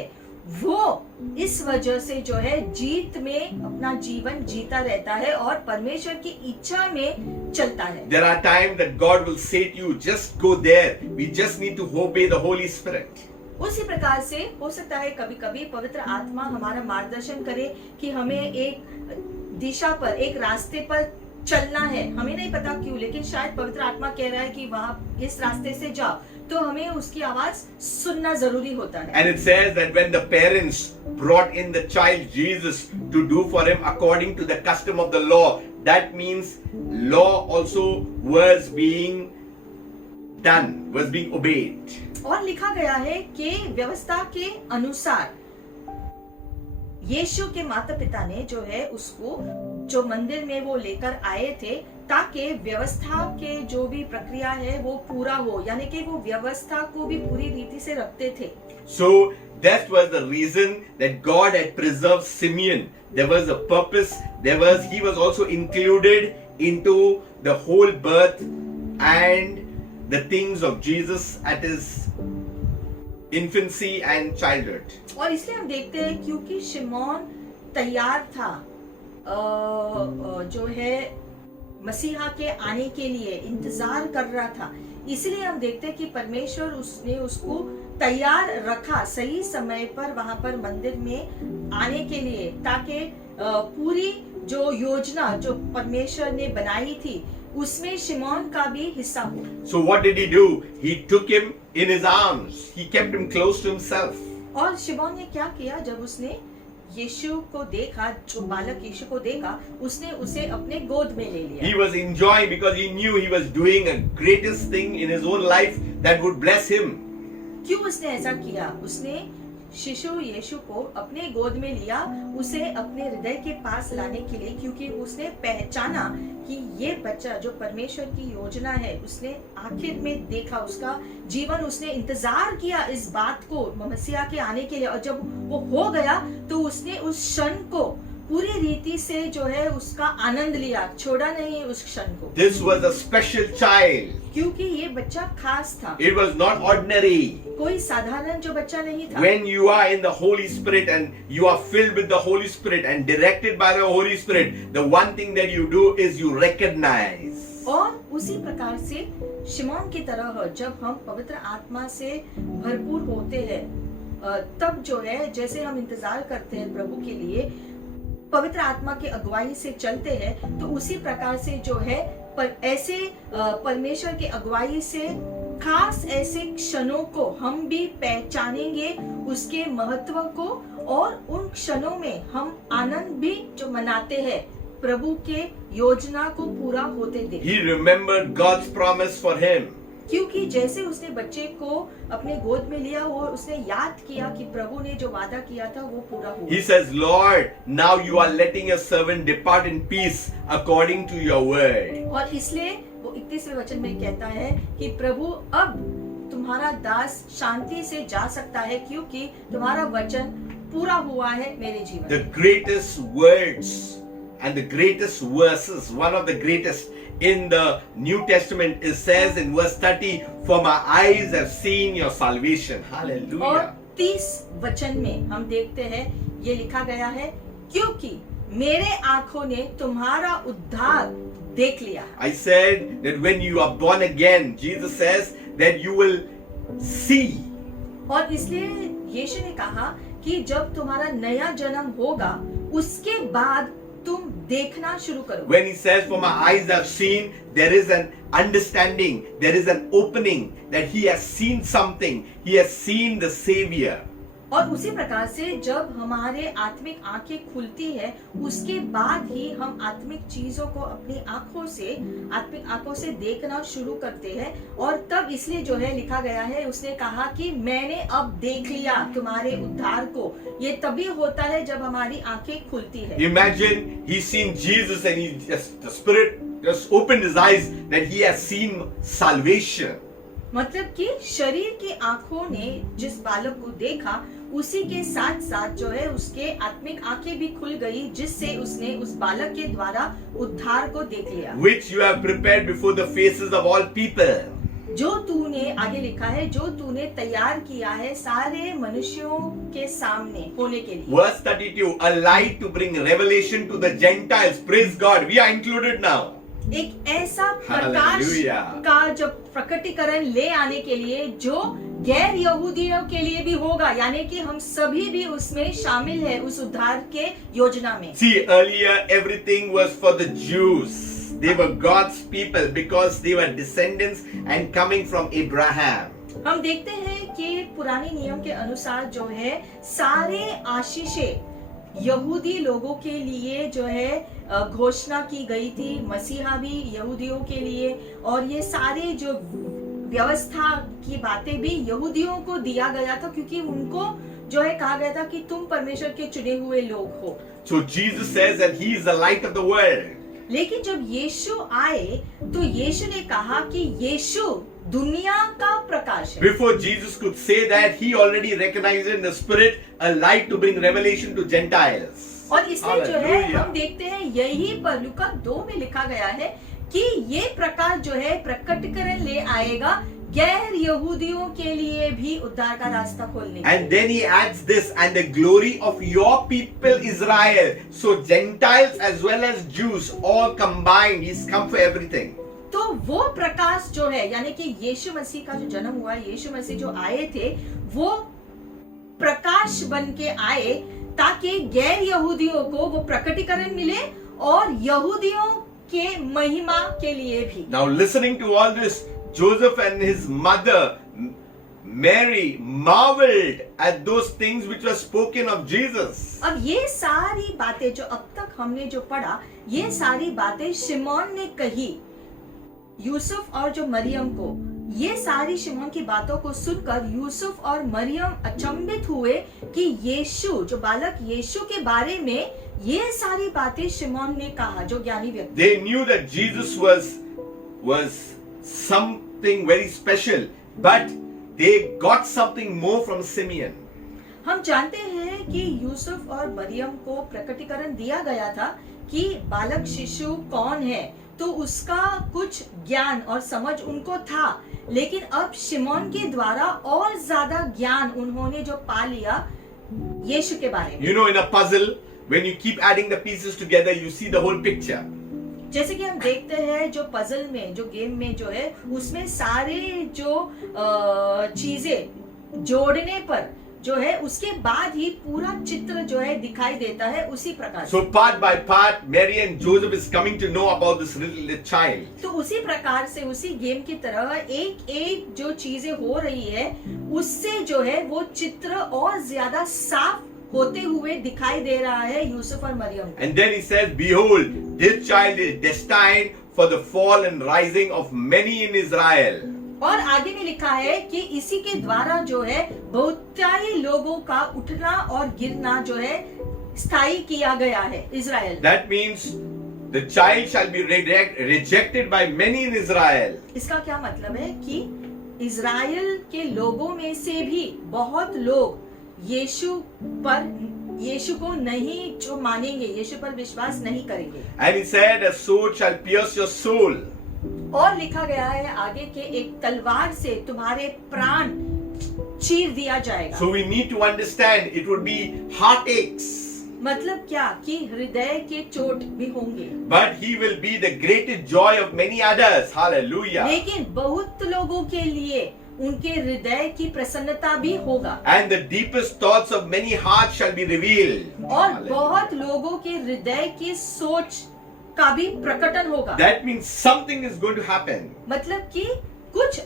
वो इस वजह से जो है जीत में अपना जीवन जीता रहता है और परमेश्वर की इच्छा में चलता है। There are times that God will say to you, just go there. We just need to obey the Holy Spirit. उसी प्रकार से हो सकता है कभी कभी पवित्र आत्मा हमारा मार्गदर्शन करे कि हमें एक दिशा पर, एक रास्ते पर चलना है। हमें नहीं पता क्यों, लेकिन शायद पवित्र आत्मा कह रहा है कि वहाँ इस रास्ते से जाओ, तो हमें उसकी आवाज सुनना जरूरी होता है। And it says that when the parents brought in the child Jesus to do for him according to the custom of the law, that means law also was being done, was being obeyed. और लिखा गया है कि व्यवस्था के अनुसार यीशु के माता पिता ने जो है उसको जो मंदिर में वो लेकर आए थे ताकि व्यवस्था के जो भी प्रक्रिया है वो पूरा हो, यानी कि वो व्यवस्था को भी पूरी रीति से रखते थे। So that was the reason that God had preserved Simeon. There was a purpose. He was also included into the whole birth and the things of Jesus at his infancy and childhood. और इसलिए हम देखते हैं क्योंकि शिमोन तैयार था जो है मसीहा के आने के लिए इंतजार कर रहा था, इसलिए हम देखते हैं कि परमेश्वर उसने उसको तैयार रखा सही समय पर वहां पर मंदिर में आने के लिए, ताकि पूरी जो योजना जो परमेश्वर ने बनाई थी उसमें शिमोन का भी हिस्सा हो। So what did he do? He took him in his arms. He kept him close to himself. और शिमोन ने क्या किया, जब उसने यीशु को देखा, जो बालक यीशु को देखा, उसने उसे अपने गोद में ले लिया। He was enjoying because he knew he was doing a greatest thing in his own life that would bless him. क्यों उसने ऐसा किया? उसने शिशु यीशु को अपने गोद में लिया, उसे अपने हृदय के पास लाने के लिए, क्योंकि उसने पहचाना कि ये बच्चा जो परमेश्वर की योजना है, उसने आखिर में देखा, उसका जीवन उसने इंतजार किया इस बात को, मसीहा के आने के लिए, और जब वो हो गया तो उसने उस क्षण को पूरी रीति से जो है उसका आनंद लिया, छोड़ा नहीं उस क्षण को। This was a special child. क्योंकि ये बच्चा खास था, It was not ordinary. कोई साधारण जो बच्चा नहीं था। When you are in the Holy Spirit and you are filled with the Holy Spirit and directed by the Holy Spirit, the one thing that you do is you recognize. और उसी प्रकार से शिमोन की तरह जब हम पवित्र आत्मा से भरपूर होते हैं, तब जो है जैसे हम इंतजार करते हैं प्रभु के लिए, पवित्र आत्मा की अगुवाई से चलते हैं, तो उसी प्रकार से जो है ऐसे परमेश्वर की अगुवाई से खास ऐसे क्षणों को हम भी पहचानेंगे, उसके महत्व को, और उन क्षणों में हम आनंद भी जो मनाते हैं प्रभु के योजना को पूरा होते देख। He remembered God's promise for him. क्योंकि जैसे उसने बच्चे को अपने गोद में लिया, वो उसने याद किया कि प्रभु ने जो वादा किया था वो पूरा हुआ। He says, Lord, now you are letting your servant depart in peace according to your word. और इसलिए वो 31वें वचन में कहता है कि प्रभु अब तुम्हारा दास शांति से जा सकता है, क्योंकि तुम्हारा वचन पूरा हुआ है मेरे जीवन The में। greatest words and the greatest verses, one of the greatest in the New Testament, it says in verse 30, for my eyes have seen your salvation. और Hallelujah. 30 वचन में हम देखते हैं ये लिखा गया है, क्योंकि मेरे आंखों ने तुम्हारा उद्धार देख लिया। I said that when you are born again, Jesus says that you will see. और इसलिए यीशु ने कहा कि जब तुम्हारा नया जन्म होगा, उसके बाद तुम देखना शुरू करो। When he says, for my eyes have seen, there is an understanding, there is an opening that he has seen something, he has seen the Savior. और उसी प्रकार से जब हमारे आत्मिक आंखें खुलती है, उसके बाद ही हम आत्मिक चीजों को अपनी आत्मिक आंखों से देखना शुरू करते हैं। और तब इसलिए जो है लिखा गया है, उसने कहा कि मैंने अब देख लिया तुम्हारे उद्धार को। ये तभी होता है जब हमारी आंखें खुलती है। Imagine he's seen Jesus and the Spirit just opened his eyes that he has seen salvation. मतलब कि शरीर की आंखों ने जिस बालक को देखा, उसी के साथ साथ जो है उसके आत्मिक आंखें भी खुल गई, जिससे उसने उस बालक के द्वारा उद्धार को देख लिया। Which you have prepared before the faces of all people. जो तूने, आगे लिखा है, जो तूने तैयार किया है सारे मनुष्यों के सामने होने के लिए। Verse 32, a light to bring revelation to the Gentiles. Praise God, we are included now. एक ऐसा प्रकाश Hallelujah. का जब प्रकटीकरण ले आने के लिए जो गैर यहूदियों के लिए भी होगा, यानी कि हम सभी भी उसमें शामिल है उस उद्धार के योजना में। See, earlier everything was for the Jews. They were God's people because they were descendants and coming from Abraham. हम देखते हैं कि पुराने नियम के अनुसार जो है सारे आशीषें यहूदी लोगों के लिए जो है घोषणा की गई थी, मसीहा भी यहूदियों के लिए, और ये सारे जो व्यवस्था की बातें भी यहूदियों को दिया गया था, क्योंकि उनको जो है कहा गया था कि तुम परमेश्वर के चुने हुए लोग हो। So Jesus says that he is the light of the world. लेकिन जब यीशु आए तो यीशु ने कहा कि यीशु दुनिया का प्रकाश है। Before Jesus could say that, he already recognized in the Spirit a light to bring revelation to Gentiles. और इसलिए जो है Hallelujah. हम देखते हैं यही पर लूका 2 में लिखा गया है कि ये प्रकाश जो है प्रकटीकरण ले आएगा गैर यहूदियों के लिए भी उद्धार का रास्ता खोलने के And then he adds this, and the glory of your people Israel. So Gentiles as well as Jews all combined, he's come for everything. तो वो प्रकाश जो है, यानी कि यीशु मसीह का जो जन्म हुआ, यीशु मसीह जो आए थे, वो प्रकाश बन के आए ताकि गैर यहूदियों को वो प्रकटीकरण मिले और यहूदियों के महिमा के लिए भी। Now listening to all this, Joseph and his mother Mary marveled at those things which were spoken of Jesus. अब ये सारी बातें जो अब तक हमने जो पढ़ा, ये सारी बातें शिमोन ने कही यूसुफ और जो मरियम को, ये सारी शिमोन की बातों को सुनकर यूसुफ और मरियम अचंभित हुए कि यीशु, जो बालक यीशु के बारे में ये सारी बातें शिमोन ने कहा, जो ज्ञानी व्यक्ति। They knew that Jesus was something very special, but they got something more from Simeon. हम जानते हैं कि यूसुफ और मरियम को प्रकटीकरण दिया गया था कि बालक शिशु कौन है, तो उसका कुछ ज्ञान और समझ उनको था, लेकिन अब शिमोन के द्वारा और ज्यादा ज्ञान उन्होंने जो पा लिया यीशु के बारे में। You know, in a puzzle, when you keep adding the pieces together, you see the whole picture. जैसे कि हम देखते हैं जो पजल में, जो गेम में जो है, उसमें सारे जो चीजें जोड़ने पर जो है उसके बाद ही पूरा चित्र जो है दिखाई देता है, उसी प्रकार। So part by part, Mary and Joseph is coming to know about this little child. तो उसी प्रकार से उसी गेम की तरह एक एक जो चीजें हो रही है, उससे जो है वो चित्र और ज्यादा साफ होते हुए दिखाई दे रहा है यूसुफ और Maryam. And then he says, behold, this child is destined for the fall and rising of many in Israel. और आगे में लिखा है कि इसी के द्वारा जो है बहुतायत लोगों का उठना और गिरना जो है स्थायी किया गया है Israel. That means the child shall be rejected by many in Israel. इसका क्या मतलब है कि इजराइल के लोगों में से भी बहुत लोग यीशु को नहीं जो मानेंगे, यीशु पर विश्वास नहीं करेंगे। And he said, a sword shall pierce your soul. और लिखा गया है आगे के एक तलवार से तुम्हारे प्राण चीर दिया जाएगा। So we need to understand it would be heartaches, मतलब क्या कि हृदय के चोट भी होंगे, but he will be the greatest joy of many others. Hallelujah. लेकिन बहुत लोगों के लिए उनके हृदय की प्रसन्नता भी होगा। And the deepest thoughts of many hearts shall be revealed. और Hallelujah. बहुत लोगों के हृदय की सोच का भी प्रकटन होगा। That means something is going to happen. मतलब कि कुछ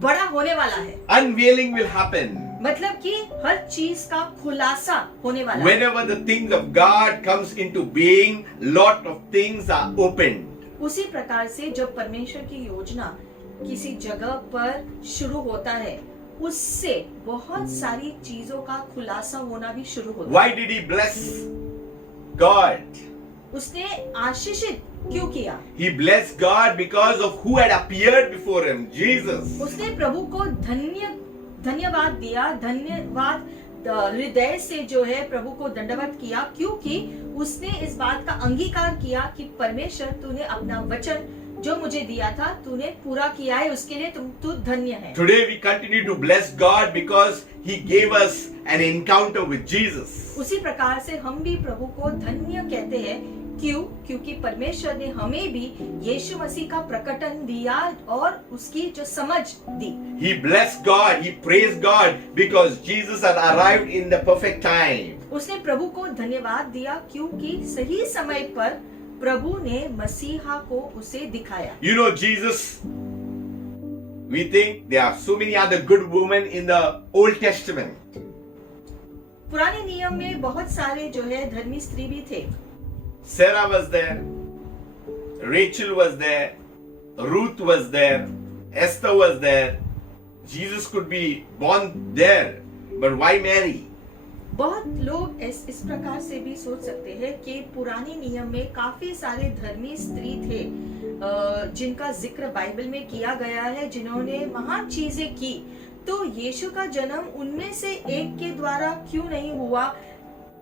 बड़ा होने वाला है। Unveiling will happen. मतलब कि हर चीज का खुलासा होने वाला है। Whenever the things of God comes into being, lot of things are opened. उसी प्रकार से जब परमेश्वर की योजना किसी जगह पर शुरू होता है, उससे बहुत सारी चीजों का खुलासा होना भी शुरू होता है। Why did he bless God? उसने आशीषित क्यों किया? He blessed God because of who had appeared before him, Jesus. उसने प्रभु को धन्यवाद दिया, धन्यवाद हृदय से जो है प्रभु को दंडवत किया, क्योंकि उसने इस बात का अंगीकार किया कि परमेश्वर तूने अपना वचन जो मुझे दिया था तूने पूरा किया है, उसके लिए तू धन्य है। Today we continue to bless God because he gave us an encounter with Jesus. उसी प्रकार से हम भी प्रभु को धन्य कहते हैं, क्योंकि परमेश्वर ने हमें भी यीशु मसीह का प्रकटन दिया और उसकी जो समझ दी। He blessed God, he praised God because Jesus had arrived in the perfect time. उसने प्रभु को धन्यवाद दिया क्योंकि सही समय पर प्रभु ने मसीहा को उसे दिखाया। You know, Jesus, we think there are so many other good women in the Old Testament. पुराने नियम में बहुत सारे जो है धर्मी स्त्री भी थे। Sarah was there, Rachel was there, Ruth was there, Esther was there. Jesus could be born there, but why Mary? बहुत लोग इस प्रकार से भी सोच सकते हैं कि पुराने नियम में काफी सारे धर्मी स्त्री थे जिनका जिक्र बाइबल में किया गया है, जिन्होंने महान चीजें की, तो यीशु का जन्म उनमें से एक के द्वारा क्यों नहीं हुआ?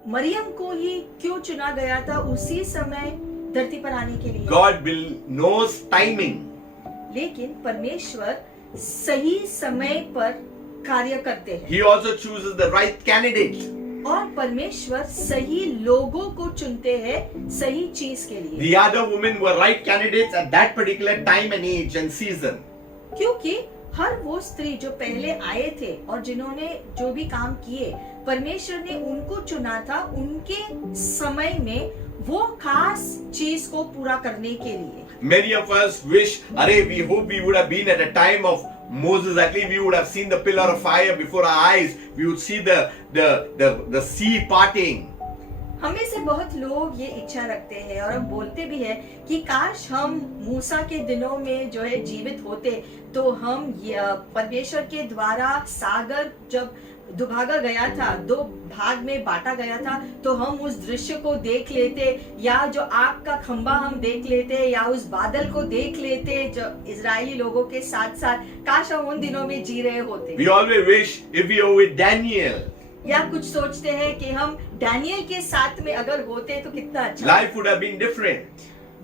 मरियम को ही क्यों चुना गया था उसी समय धरती पर आने के लिए? God knows timing. लेकिन परमेश्वर सही समय पर कार्य करते हैं। He also chooses the right candidate. और परमेश्वर सही लोगों को चुनते हैं सही चीज के लिए। The other women were right candidates at that particular time and age and season. क्योंकि हर वो स्त्री जो पहले आए थे और जिन्होंने जो भी काम किए, परमेश्वर ने उनको चुना था उनके समय में वो खास चीज को पूरा करने के लिए। Many of us wish, we hope we would have been at a time of Moses. At least we would have seen the pillar of fire before our eyes. We would see the sea parting. हम में से बहुत लोग ये इच्छा रखते हैं और हम बोलते भी हैं कि काश हम मूसा के दिनों में जो है जीवित होते, तो हम परमेश्वर के द्वारा सागर जब दुभागा गया था, 2 भाग में बांटा गया था, तो हम उस दृश्य को देख लेते, या जो आग का खंबा हम देख लेते, या उस बादल को देख लेते जो इजरायली लोगों के साथ साथ। काश हम उन दिनों में जी रहे होते। We always wish if we were with Daniel. या कुछ सोचते हैं कि हम डैनियल के साथ में अगर होते तो कितना अच्छा, Life would have been different.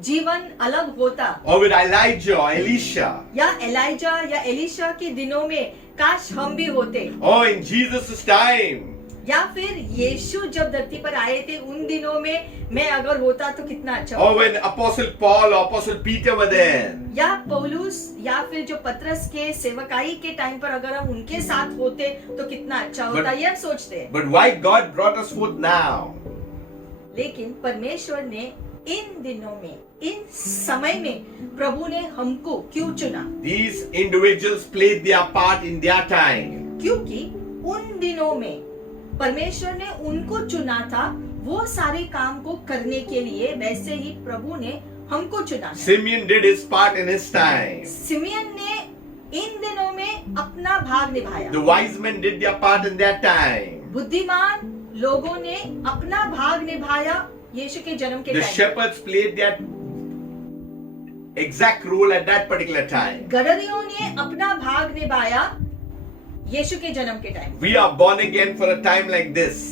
जीवन अलग होता। Or with Elijah or Elisha. या एलाइजा या एलिशा के दिनों में काश हम भी होते। Or in Jesus' time. या फिर यीशु जब धरती पर आए थे उन दिनों में मैं अगर होता तो कितना अच्छा Or होता। when Apostle Paul or Apostle Peter were there. या पौलुस या फिर जो पतरस के सेवकाई के टाइम पर अगर हम उनके साथ होते तो कितना अच्छा होता, ये हम सोचते हैं। But why God brought us forth now? लेकिन परमेश्वर ने इन दिनों में, इन समय में प्रभु ने हमको क्यों चुना? These individuals played their part in their time. क्योंकि उन दिनों में परमेश्वर ने उनको चुना था वो सारे काम को करने के लिए, वैसे ही प्रभु ने हमको चुना। Simeon did his part in his time. Simian ने इन दिनों में अपना भाग निभाया। The wise men did their part in their time. बुद्धिमान लोगों ने अपना भाग निभाया यीशु के जन्म के The time. shepherds played their exact role at that particular time. गडरियों ने अपना भाग निभाया यीशु के जन्म के time. We are born again for a time like this.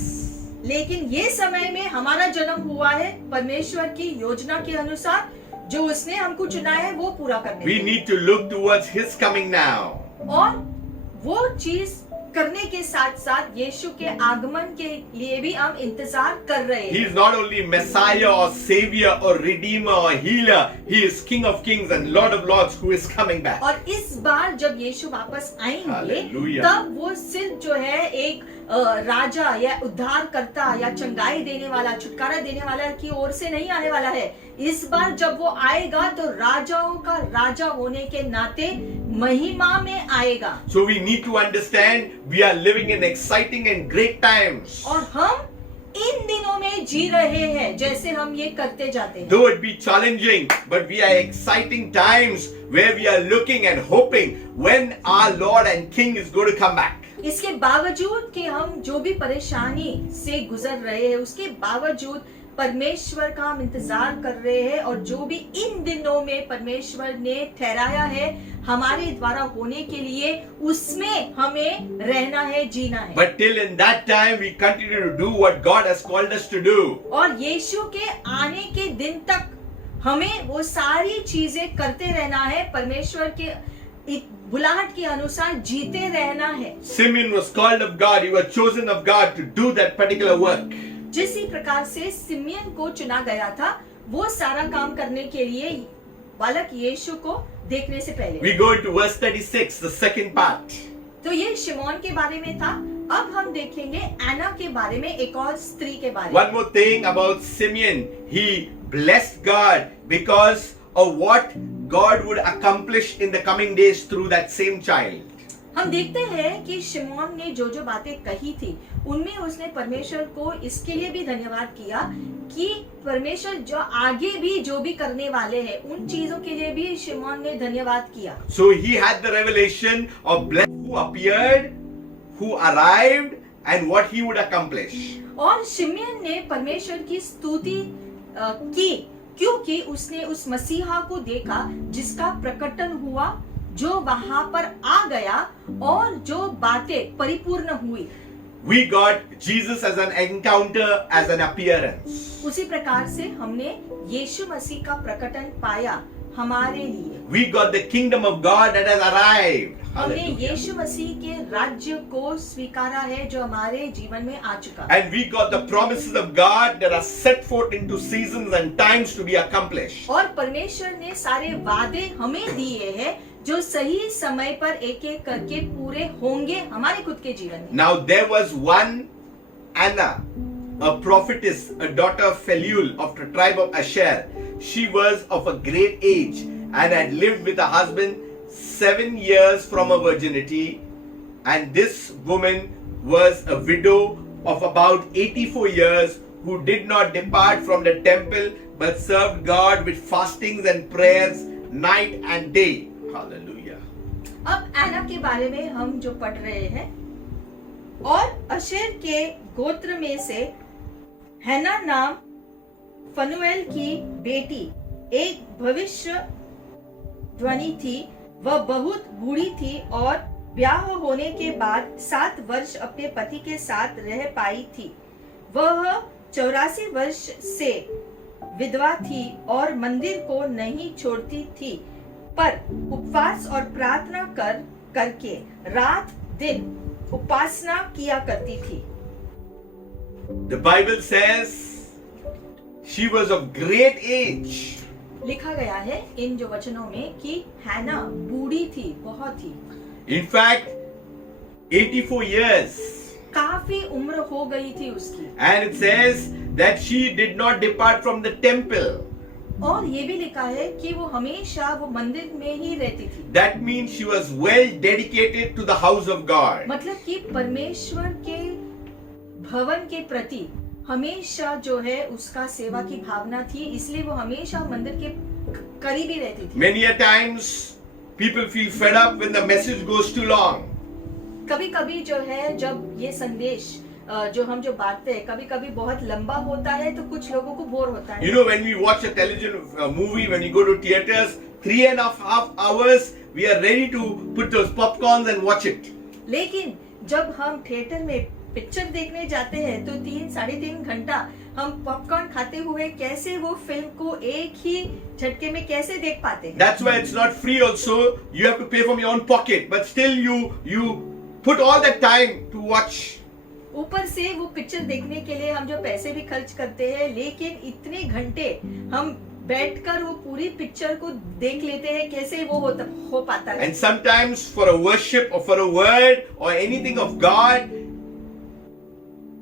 लेकिन ये समय में हमारा जन्म हुआ है परमेश्वर की योजना के अनुसार, जो उसने हमको चुना है वो पूरा करने We के लिए। need to look towards his coming now. और वो चीज करने के साथ साथ यीशु के आगमन के लिए भी हम इंतजार कर रहे He हैं। is not only Messiah or Savior or Redeemer or Healer, He is King of Kings and Lord of Lords who is coming back. और इस बार जब यीशु वापस आएंगे Hallelujah. तब वो सिर्फ जो है एक राजा या उद्धारकर्ता या चंगाई देने वाला, छुटकारा देने वाला की ओर से नहीं आने वाला है। इस बार जब वो आएगा तो राजाओं का राजा होने के नाते महिमा में आएगा। So we need to understand we are living in exciting and great times. और हम इन दिनों में जी रहे हैं जैसे हम ये करते जाते हैं। Though it be challenging, but we are exciting times where we are looking and hoping when our Lord and King is going to come back. इसके बावजूद कि हम जो भी परेशानी से गुजर रहे हैं, उसके बावजूद परमेश्वर का हम इंतजार कर रहे हैं, और जो भी इन दिनों में परमेश्वर ने ठहराया है हमारे द्वारा होने के लिए, उसमें हमें रहना है, जीना है। But till in that time we continue to do what God has called us to do. और यीशु के आने के दिन तक हमें वो सारी चीजें करते रहना है, परमेश्वर के बुलाहट के अनुसार जीते रहना है। Simeon was called of God, he was chosen of God to do that particular work. जिस प्रकार से सिमियन को चुना गया था वो सारा काम करने के लिए बालक यीशु को देखने से पहले। We go to verse 36, the second part. तो ये शिमोन के बारे में था। अब हम देखेंगे एना के बारे में, एक और स्त्री के बारे में। One more thing about Simeon, he blessed God because of what God would accomplish in the coming days through that same child. हम देखते हैं कि शिमोन ने जो जो बातें कही थी उनमें उसने परमेश्वर को इसके लिए भी धन्यवाद किया कि परमेश्वर जो आगे भी जो भी करने वाले हैं उन चीजों के लिए भी शिमोन ने धन्यवाद किया। So he had the revelation of blessing who appeared, who arrived, and what he would accomplish. और शिमोन ने परमेश्वर की स्तुति की क्योंकि उसने उस मसीहा को देखा जिसका प्रकटन हुआ, जो वहां पर आ गया और जो बातें परिपूर्ण हुई। We got Jesus as an encounter, as an appearance. उसी प्रकार से हमने यीशु मसीह का प्रकटन पाया हमारे लिए। We got the kingdom of God that has arrived. हमने Hallelujah. यीशु मसीह के राज्य को स्वीकारा है जो हमारे जीवन में आ चुका। And we got the promises of God that are set forth into seasons and times to be accomplished. और परमेश्वर ने सारे वादे हमें दिए हैं जो सही समय पर एक एक करके पूरे होंगे हमारे खुद के जीवन में। Now there was one Anna, a prophetess, a daughter of Phaluel of the tribe of Asher. She was of a great age and had lived with her husband 7 years from her virginity. And this woman was a widow of about 84 years who did not depart from the temple but served God with fastings and prayers night and day. Hallelujah. अब एना के बारे में हम जो पढ़ रहे हैं, और अशेर के गोत्र में से हैना नाम फनुएल की बेटी एक भविष्य ध्वनि थी। वह बहुत बूढ़ी थी और ब्याह होने के बाद 7 वर्ष अपने पति के साथ रह पाई थी। वह 84 वर्ष से विधवा थी और मंदिर को नहीं छोड़ती थी, पर उपवास और प्रार्थना करके रात दिन उपासना किया करती थी। The Bible says she was of great age. लिखा गया है इन जो वचनों में कि हैना बूढ़ी थी, बहुत ही, In fact, 84 years. काफी उम्र हो गई थी उसकी। And it says that she did not depart from the temple. और ये भी लिखा है कि वो हमेशा वो मंदिर में ही रहती थी। That means she was well dedicated to the house of God. मतलब कि परमेश्वर के भवन के प्रति हमेशा जो है उसका सेवा की भावना थी, इसलिए वो हमेशा मंदिर के करीब ही रहती थी। Many a times people feel fed up when the message goes too long. कभी कभी जो है जब ये संदेश जो हम जो बांटते हैं कभी कभी बहुत लंबा होता है तो कुछ लोगों को बोर होता है। You know, when we watch a television movie, when we go to theaters, 3.5 hours, we are ready to put those popcorns and watch it. लेकिन जब हम थिएटर में पिक्चर देखने जाते हैं तो 3-3.5 घंटा हम पॉपकॉर्न खाते हुए कैसे वो फिल्म को एक ही झटके में कैसे देख पाते हैं। That's why it's not free also. You have to pay from your own pocket, but still you put all that time to watch. ऊपर से वो पिक्चर देखने के लिए हम जो पैसे भी खर्च करते हैं, लेकिन इतने घंटे हम बैठकर वो पूरी पिक्चर को देख लेते हैं, कैसे वो हो पाता है। And sometimes for a worship or for a word or anything of God,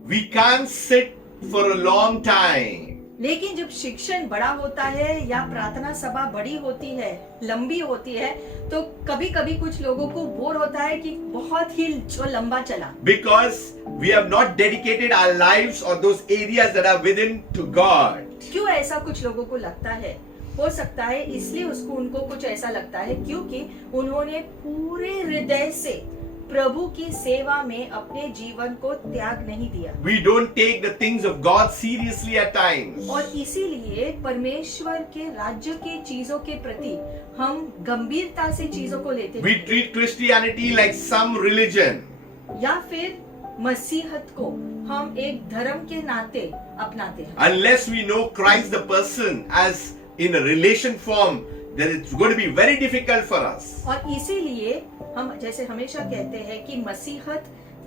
we can't sit for a long time. लेकिन जब शिक्षण बड़ा होता है या प्रार्थना सभा बड़ी होती है, लंबी होती है, तो कभी कभी कुछ लोगों को बोर होता है कि बहुत ही जो लंबा चला, Because we have not dedicated our lives or those areas that are within to God. क्यों ऐसा कुछ लोगों को लगता है? हो सकता है इसलिए उनको कुछ ऐसा लगता है क्योंकि उन्होंने पूरे हृदय से प्रभु की सेवा में अपने जीवन को त्याग नहीं दिया। We don't take the things of God seriously at times. और इसीलिए परमेश्वर के राज्य के चीजों के प्रति हम गंभीरता से चीजों को लेते We treat Christianity like some religion. या फिर मसीहत को हम एक धर्म के नाते अपनाते हैं। Unless we know Christ the person as in a relation form, then it's going to be very difficult for us. और इसीलिए हम जैसे हमेशा कहते हैं कि मसीहत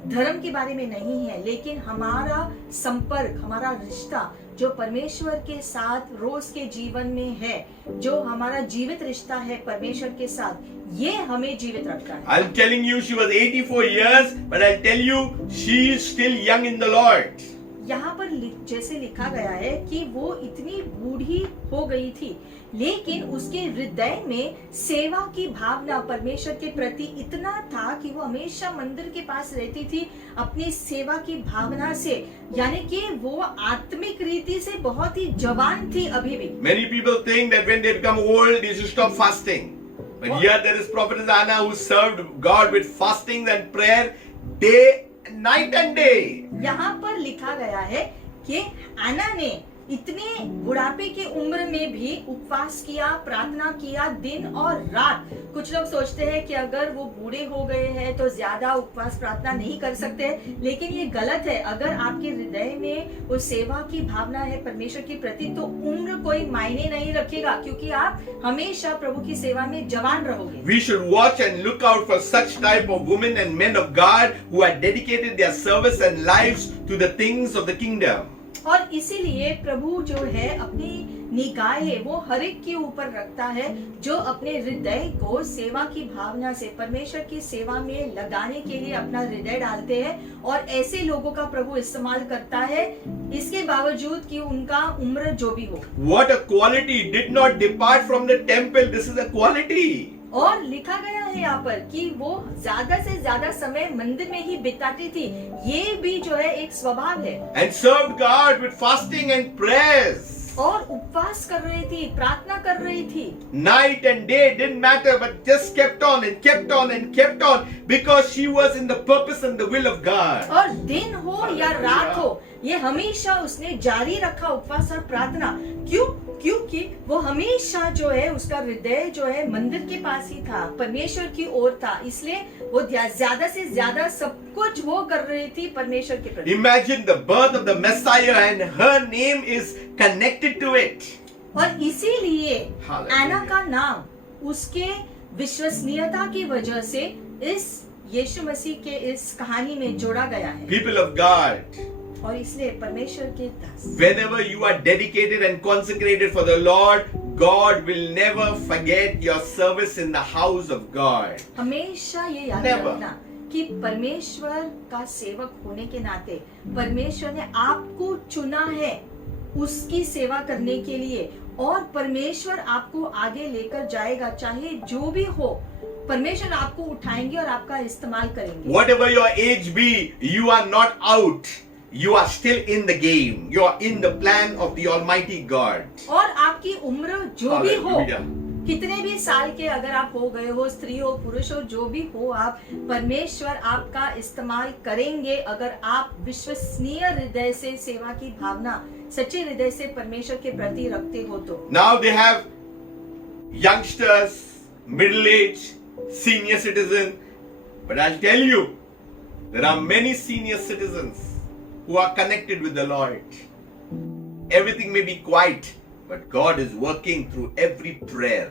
धर्म के बारे में नहीं है, लेकिन हमारा संपर्क, हमारा रिश्ता जो परमेश्वर के साथ रोज के जीवन में है, जो हमारा जीवित रिश्ता है परमेश्वर के साथ, ये हमें जीवित रखता है। I'm telling you, she was 84 years, but I'll tell you, she is still young in the Lord. यहाँ पर जैसे लिखा गया है कि वो इतनी बूढ़ी हो गई थी, लेकिन उसके हृदय में सेवा की भावना परमेश्वर के प्रति इतना था कि वो हमेशा मंदिर के पास रहती थी अपनी सेवा की भावना से, यानी कि वो आत्मिक रीति से बहुत ही जवान थी अभी भी। Many people think that when they become old, they should stop fasting. But here there is Prophetess Anna who served God with fasting and prayer night and day. यहाँ पर लिखा गया है कि आना ने इतने बुढ़ापे के उम्र में भी उपवास किया, प्रार्थना किया दिन और रात। कुछ लोग सोचते हैं कि अगर वो बूढ़े हो गए हैं तो ज्यादा उपवास प्रार्थना नहीं कर सकते, लेकिन ये गलत है। अगर आपके हृदय में वो सेवा की भावना है परमेश्वर के प्रति, तो उम्र कोई मायने नहीं रखेगा, क्योंकि आप हमेशा प्रभु की सेवा में जवान रहोगे। We should watch and look out for such type of women and men of God who had dedicated their service and lives to the things of the kingdom. और इसीलिए प्रभु जो है अपनी निगाहें वो हर एक के ऊपर रखता है जो अपने हृदय को सेवा की भावना से परमेश्वर की सेवा में लगाने के लिए अपना हृदय डालते हैं, और ऐसे लोगों का प्रभु इस्तेमाल करता है इसके बावजूद कि उनका उम्र जो भी हो। What a quality! Did not depart from the temple. This is a quality. और लिखा गया है यहाँ पर कि वो ज्यादा से ज्यादा समय मंदिर में ही बिताती थी। ये भी जो है एक स्वभाव है। And served God with fasting and prayers. और उपवास कर रही थी, प्रार्थना कर रही थी। Night and day didn't matter, but just kept on and kept on and kept on because she was in the purpose and the will of God. और दिन हो या रात हो, ये हमेशा उसने जारी रखा उपवास और प्रार्थना। क्यों? क्योंकि वो हमेशा जो है उसका हृदय जो है मंदिर के पास ही था, परमेश्वर की ओर था। इसलिए वो ज्यादा से ज्यादा सब कुछ वो कर रही थी परमेश्वर के प्रति। Imagine the birth of the Messiah and her name is connected to it. और इसीलिए Hallelujah. एना का नाम उसके विश्वसनीयता की वजह से इस यीशु मसीह के इस कहानी में जोड़ा गया है। People of God, और इसलिए परमेश्वर के दास, whenever you are dedicated and consecrated for the Lord, God will never forget your service in the house of God. हमेशा ये याद Never. रखना कि परमेश्वर का सेवक होने के नाते परमेश्वर ने आपको चुना है उसकी सेवा करने के लिए, और परमेश्वर आपको आगे लेकर जाएगा। चाहे जो भी हो, परमेश्वर आपको उठाएंगे और आपका इस्तेमाल करेंगे। Whatever your age be, you are not out. You are still in the game. You are in the plan of the Almighty God. और आपकी उम्र जो भी हो, Hallelujah. कितने भी साल के अगर आप हो गए हो, स्त्री हो पुरुष हो, जो भी हो आप, परमेश्वर आपका इस्तेमाल करेंगे अगर आप विश्वसनीय हृदय से सेवा की भावना सच्चे हृदय से परमेश्वर के प्रति रखते हो तो। Now they have youngsters, middle age, senior citizen. But I'll tell you, there are many senior citizens who are connected with the Lord. Everything may be quiet, but God is working through every prayer.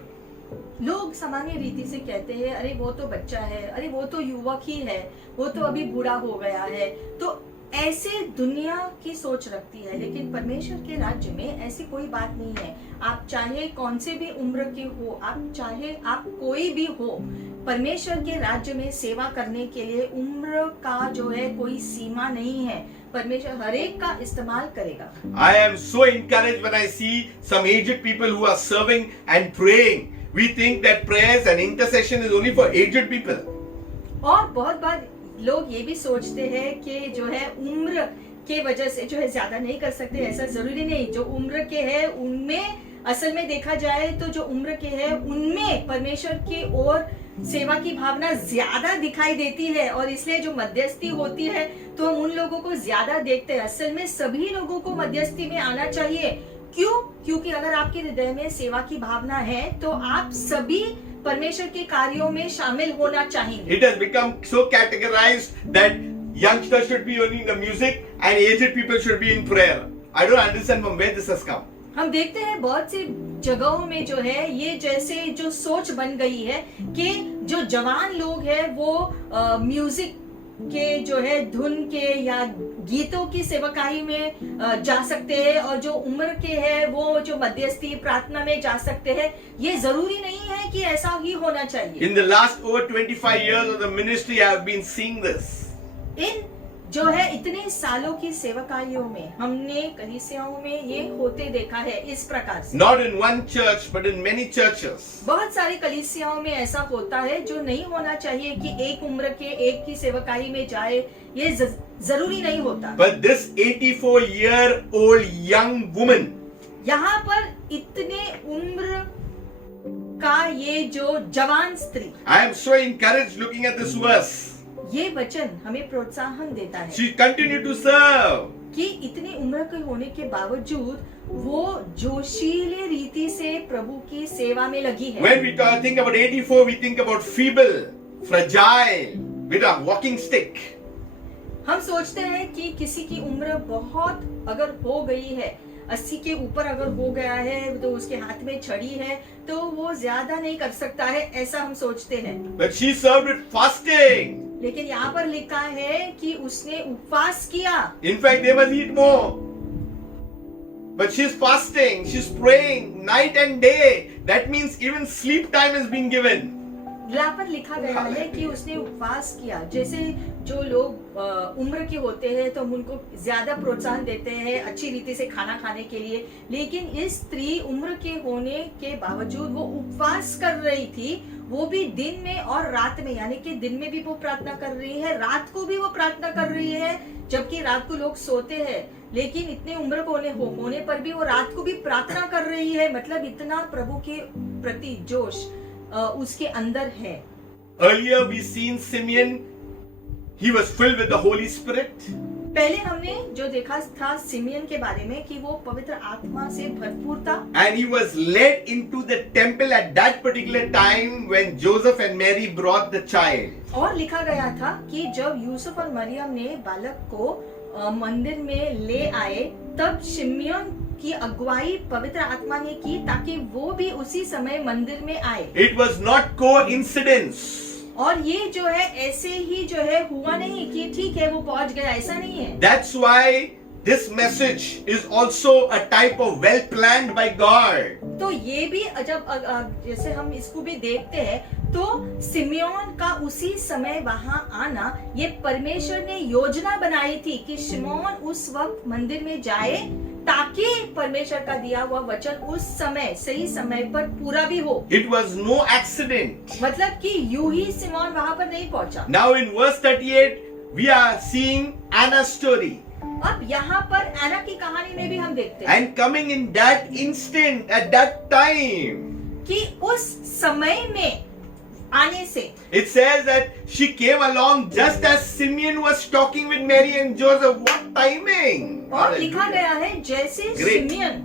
लोग सामान्य रीति से कहते हैं, अरे वो तो बच्चा है, अरे वो तो युवक ही है, वो तो अभी बूढ़ा हो गया है। तो ऐसे दुनिया की सोच रखती है, लेकिन परमेश्वर के राज्य में ऐसी कोई बात नहीं है। आप चाहे कौन से भी उम्र के हो, आप चाहे आप कोई भी हो, परमेश्वर के राज्य में सेवा करने के लिए उम्र का जो है कोई सीमा नहीं है। परमेश्वर हर एक का इस्तेमाल करेगा। I am so encouraged when I see some aged people who are serving and praying. We think that prayers and intercession is only for aged people. और बहुत बार लोग ये भी सोचते हैं कि जो है उम्र के वजह से जो है ज्यादा नहीं कर सकते। ऐसा जरूरी नहीं। जो उम्र के हैं उनमें असल में देखा जाए तो जो उम्र के हैं उनमें परमेश्वर की ओर सेवा की भावना ज्यादा दिखाई देती है, और इसलिए जो मध्यस्थी होती है तो हम उन लोगों को ज्यादा देखते हैं। असल में सभी लोगों को मध्यस्थी में आना चाहिए। क्यों? क्योंकि अगर आपके हृदय में सेवा की भावना है तो आप सभी परमेश्वर के कार्यों में शामिल होना चाहिए। It has become so categorized that youngsters should be only in the music and aged people should be in prayer. I don't understand from where this has come. हम देखते हैं बहुत सी जगहों में जो है ये जैसे जो सोच बन गई है कि जो जवान लोग हैं वो म्यूजिक के जो है धुन के या गीतों की सेवकाई में जा सकते हैं, और जो उम्र के हैं वो जो मध्यस्थी प्रार्थना में जा सकते हैं। ये जरूरी नहीं है कि ऐसा ही होना चाहिए। In the last over 25 years of the ministry, I have been seeing this. इन जो है इतने सालों की सेवकाइयों में हमने कलीसियाओं में ये होते देखा है इस प्रकार से। Not in one church, but in many churches. बहुत सारी कलीसियाओं में ऐसा होता है जो नहीं होना चाहिए कि एक उम्र के एक की सेवकाई में जाए, ये जरूरी नहीं होता। But this 84-year-old young woman, यहाँ पर इतने उम्र का ये जो जवान स्त्री, I am so encouraged looking at this verse. ये वचन हमें प्रोत्साहन देता है She continued to serve. कि इतनी उम्र के होने के बावजूद वो जोशीले रीति से प्रभु की सेवा में लगी है। When we think about 84, we think about feeble, fragile, with a walking stick. हम सोचते हैं कि किसी की उम्र बहुत अगर हो गई है, 80 के ऊपर अगर हो गया है तो उसके हाथ में छड़ी है तो वो ज्यादा नहीं कर सकता है, ऐसा हम सोचते हैं। But she served with fasting. लेकिन यहाँ पर लिखा है कि उसने उपवास किया। In fact, they must eat more. But she's fasting, she's praying night and day. That means even sleep time is being given. यहाँ पर लिखा गया है कि उसने उपवास किया। जैसे जो लोग उम्र के होते हैं तो हम उनको ज्यादा प्रोत्साहन देते हैं अच्छी रीति से खाना खाने के लिए, लेकिन इस स्त्री उम्र के होने के बावजूद वो उपवास कर रही थी वो भी दिन में और रात में, यानी कि दिन में भी वो प्रार्थना कर रही है, रात को भी वो प्रार्थना कर रही है, जबकि रात को लोग सोते हैं, लेकिन इतने उम्र को होने पर भी वो रात को भी प्रार्थना कर रही है। मतलब इतना प्रभु के प्रति जोश उसके अंदर है। Earlier we seen Simeon, he was filled with the Holy Spirit. पहले हमने जो देखा था सिमियन के बारे में कि वो पवित्र आत्मा से भरपूर था, And he was led into the temple at that particular time when Joseph and Mary brought the child. और लिखा गया था कि जब यूसुफ और मरियम ने बालक को मंदिर में ले आए, तब शिमियन की अगुवाई पवित्र आत्मा ने की ताकि वो भी उसी समय मंदिर में आए। It was not coincidence. और ये जो है ऐसे ही जो है हुआ नहीं कि ठीक है वो पहुंच गया, ऐसा नहीं है। That's why this message is also a type of well planned by God. तो ये भी जब जैसे हम इसको भी देखते हैं तो सिमियोन का उसी समय वहां आना, ये परमेश्वर ने योजना बनाई थी कि शिमोन उस वक्त मंदिर में जाए ताकि परमेश्वर का दिया हुआ वचन उस समय सही समय पर पूरा भी हो। It was no accident. मतलब कि यूं ही सिमोन वहां पर नहीं पहुंचा। Now in verse 38 we are seeing Anna's story. अब यहाँ पर एना की कहानी में भी हम देखते हैं And coming in that instant, at that time, कि उस समय में आने से it says that she came along just as Simeon was talking with Mary and Joseph. What timing! और लिखा गया है जैसे Great. सिमियन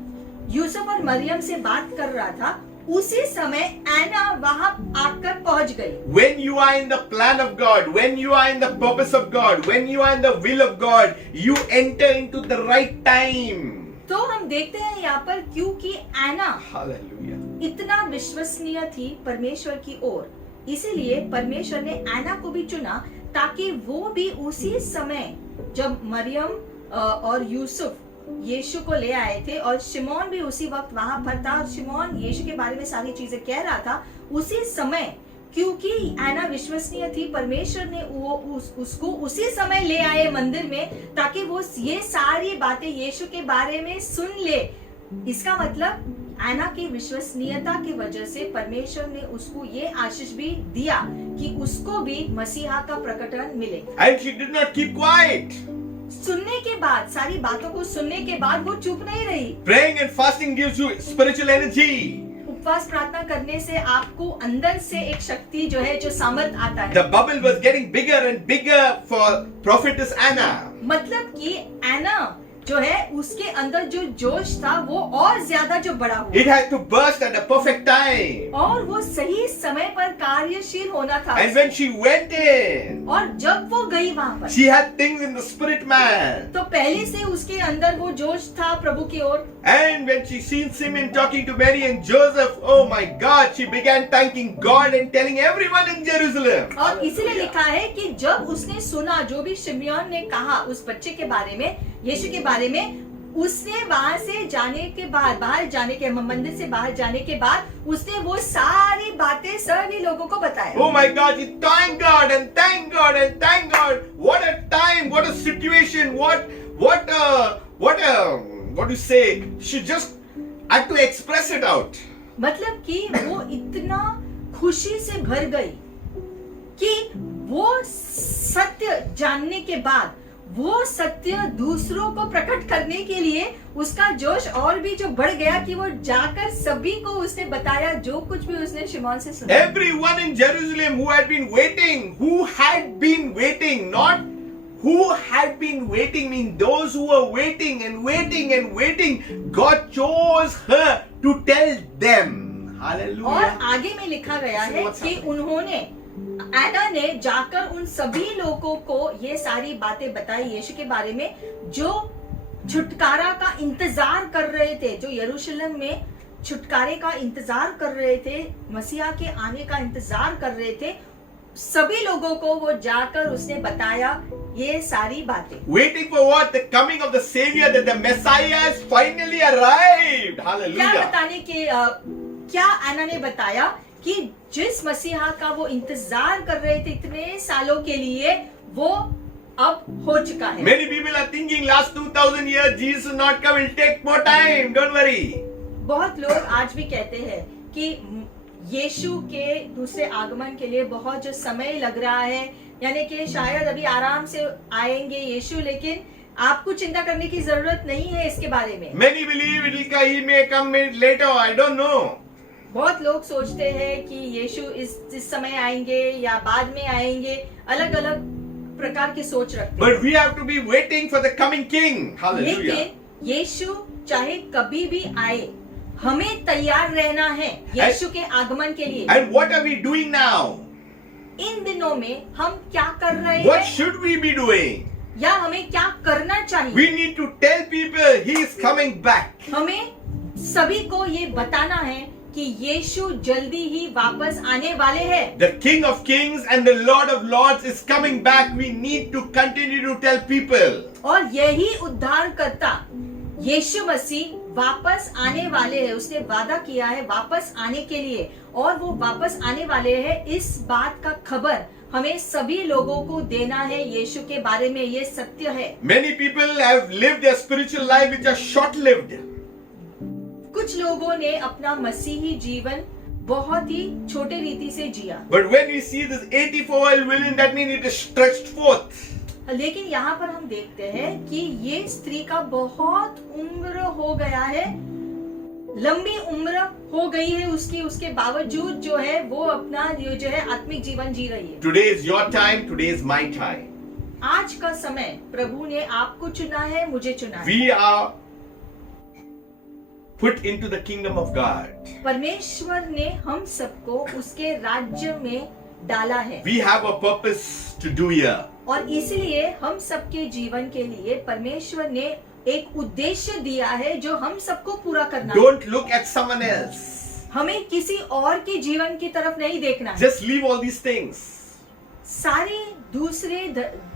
यूसुफ और मरियम से बात कर रहा था, उसी समय एना वहां आकर पहुंच गई। When you are in the plan of God, when you are in the purpose of God, when you are in the will of God, you enter into the right time. तो हम देखते हैं यहाँ पर क्योंकि एना Hallelujah. इतना विश्वसनीय थी परमेश्वर की ओर, इसीलिए परमेश्वर ने एना को भी चुना ताकि वो भी उसी समय जब मरियम और यूसुफ यीशु को ले आए थे और शिमोन भी उसी वक्त वहां पर था और शिमोन यीशु के बारे में सारी चीजें कह रहा था, उसी समय क्योंकि एना विश्वसनीय थी, परमेश्वर ने उसको उसी समय ले आए मंदिर में ताकि वो ये सारी बातें यीशु के बारे में सुन ले। इसका मतलब एना की विश्वसनीयता की वजह से परमेश्वर ने उसको ये आशीष भी दिया कि उसको भी मसीहा का प्रकटन मिले। And she did not keep quiet. सुनने के बाद, सारी बातों को सुनने के बाद वो चुप नहीं रही। Praying and fasting gives you spiritual energy. उपवास प्रार्थना करने से आपको अंदर से एक शक्ति जो है, जो सामर्थ आता है। The bubble was getting bigger and bigger for prophetess Anna. मतलब कि एना जो है उसके अंदर जो जोश था वो और ज्यादा जो बड़ा हुआ। It had to burst at the perfect time. और वो सही समय पर कार्यशील होना था। And when she went in, और जब वो गई वहां पर, she had things in the spirit man. तो पहले से उसके अंदर वो जोश था प्रभु की ओर। And when she seen Simeon talking to Mary and Joseph, oh my God, she began thanking God and telling everyone in Jerusalem. और इसीलिए लिखा है कि जब उसने सुना जो भी शिमयोन ने कहा उस बच्चे के बारे में, यीशु के बारे में, उसने वहां से जाने के बाद, बाहर जाने के, मंदिर से बाहर जाने के बाद उसने वो सारी बातें सभी लोगों को बताया। Oh my God, she thank God and thank God and thank God. What a time, what a situation, what do you say? She just had to express it out. मतलब कि वो इतना खुशी से भर गई कि वो सत्य जानने के बाद, वो सत्य दूसरों को प्रकट करने के लिए उसका जोश और भी जो बढ़ गया कि वो जाकर सभी को उसने बताया जो कुछ भी उसने शिमोन से सुना। Everyone in Jerusalem who had been waiting, not who had been waiting, mean those who were waiting and waiting and waiting, God chose her to tell them. Hallelujah. और आगे में लिखा गया है कि उन्होंने, एना ने जाकर उन सभी लोगों को ये सारी बातें बताई यीशु के बारे में जो छुटकारा का इंतजार कर रहे थे, जो यरूशलेम में छुटकारे का इंतजार कर रहे थे, मसीहा के आने का इंतजार कर रहे थे, सभी लोगों को वो जाकर उसने बताया ये सारी बातें। Waiting for what? The coming of the Savior, that the Messiah has finally arrived. क्या Hallelujah. बताने के क्या एना ने बताया कि जिस मसीहा का वो इंतजार कर रहे थे इतने सालों के लिए, वो अब हो चुका है। Many people are thinking last 2000 years Jesus will not come, will take more time. Don't worry. बहुत लोग आज भी कहते हैं कि यीशु के दूसरे आगमन के लिए बहुत जो समय लग रहा है, यानी कि शायद अभी आराम से आएंगे यीशु, लेकिन आपको चिंता करने की जरूरत नहीं है इसके बारे में। Many believe he may come later. I don't know. बहुत लोग सोचते हैं कि यीशु इस समय आएंगे या बाद में आएंगे, अलग अलग प्रकार की सोच रखते हैं। But we have to be waiting for the coming King. Hallelujah. लेकिन यीशु चाहे कभी भी आए, हमें तैयार रहना है यीशु के आगमन के लिए। And what are we doing now? इन दिनों में हम क्या कर रहे What हैं should we be doing? या हमें क्या करना चाहिए? We need to tell people he is coming back. हमें सभी को ये बताना है कि यीशु जल्दी ही वापस आने वाले हैं। The King of Kings and the Lord of Lords is coming back. We need to continue to tell people. और यही उद्धारकर्ता यीशु मसीह वापस आने वाले हैं। उसने वादा किया है वापस आने के लिए, और वो वापस आने वाले हैं। इस बात का खबर हमें सभी लोगों को देना है। यीशु के बारे में ये सत्य है। Many people have lived their spiritual life which are short-lived. कुछ लोगों ने अपना मसीही जीवन बहुत ही छोटे रीति से जिया, But when we see this 84-year-old woman, that means it is stretched forth. लेकिन यहाँ पर हम देखते हैं कि ये स्त्री का बहुत उम्र हो गया है, लंबी उम्र हो गई है उसकी, उसके बावजूद जो है वो अपना जो है आत्मिक जीवन जी रही है। Today is your time. Today is my time. आज का समय प्रभु ने आपको चुना है, मुझे चुना है। We are put into the kingdom of God. परमेश्वर ने हम सबको उसके राज्य में डाला है, We have a purpose to do here. और इसलिए हम सबके जीवन के लिए परमेश्वर ने एक उद्देश्य दिया है जो हम सबको पूरा करना है। Don't look at someone else. हमें किसी और के जीवन की तरफ नहीं देखना है। Just leave all these things. सारी दूसरे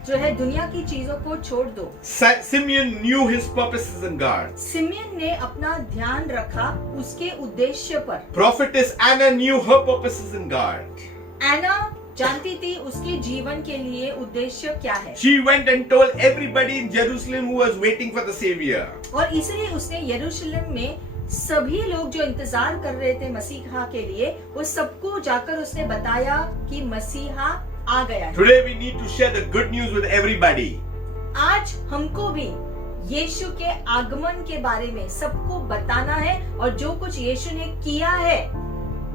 जो है दुनिया की चीजों को छोड़ दो। Simeon knew his purposes in God. Simian ने अपना ध्यान रखा उसके उद्देश्य पर। Prophetess Anna knew her purposes in God. एना जानती थी उसके जीवन के लिए उद्देश्य क्या है, She went and told everybody in Jerusalem who was waiting for the Savior. और इसलिए उसने यरूशलेम में सभी लोग जो इंतजार कर रहे थे मसीहा के लिए, वो सबको जाकर उसने बताया कि मसीहा आ गया है। Today we need to share the good news with everybody. आज हमको भी यीशु के आगमन के बारे में सबको बताना है, और जो कुछ यीशु ने किया है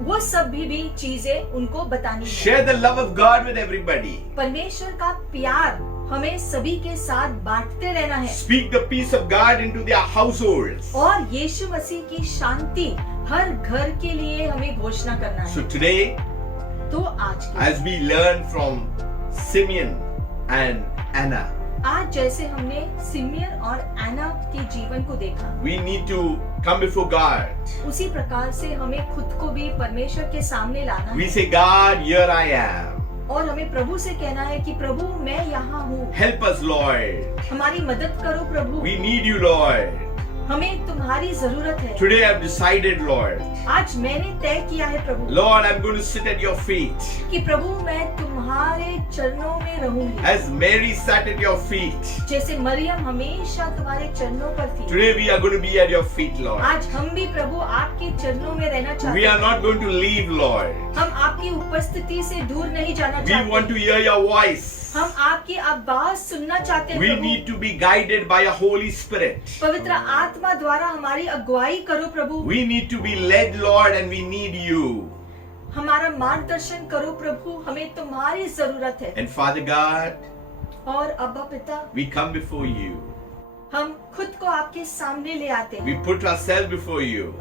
वो सभी भी चीजें उनको बतानी है। Share the love of God with everybody. परमेश्वर का प्यार हमें सभी के साथ बांटते रहना है, Speak the peace of God into their households. और यीशु मसीह की शांति हर घर के लिए हमें घोषणा करना है। So today, तो आज as we learn from Simeon and Anna, आज जैसे हमने सिमियन और एना के जीवन को देखा, we need to come before God. उसी प्रकार से हमें खुद को भी परमेश्वर के सामने लाना We है, say, God, here I am. और हमें प्रभु से कहना है कि प्रभु मैं यहाँ हूँ, Help us, Lord. हमारी मदद करो प्रभु, We need you, Lord. हमें तुम्हारी जरूरत है। Today I've decided, Lord. आज मैंने तय किया है प्रभु Lord, I'm going to sit at your feet. कि प्रभु मैं तुम्हारे चरणों में रहूंगी, As Mary sat at your feet. जैसे मरियम हमेशा तुम्हारे चरणों पर थी। Today we are going to be at your feet, Lord. आज हम भी प्रभु आपके चरणों में रहना चाहते We are हैं। not going to leave, Lord. हम आपकी उपस्थिति से दूर नहीं जाना We want चाहते। to hear your voice. हम आपकी आवाज सुनना चाहते हैं We Prabhu. need to be guided by a Holy Spirit. पवित्र आत्मा द्वारा हमारी अगुवाई करो प्रभु। We need to be led, Lord, and we need you. हमारा मार्गदर्शन करो प्रभु, हमें तुम्हारी जरूरत है। And Father God, और अब्बा पिता, we come before you. हम खुद को आपके सामने ले आते We हैं। put ourselves before you.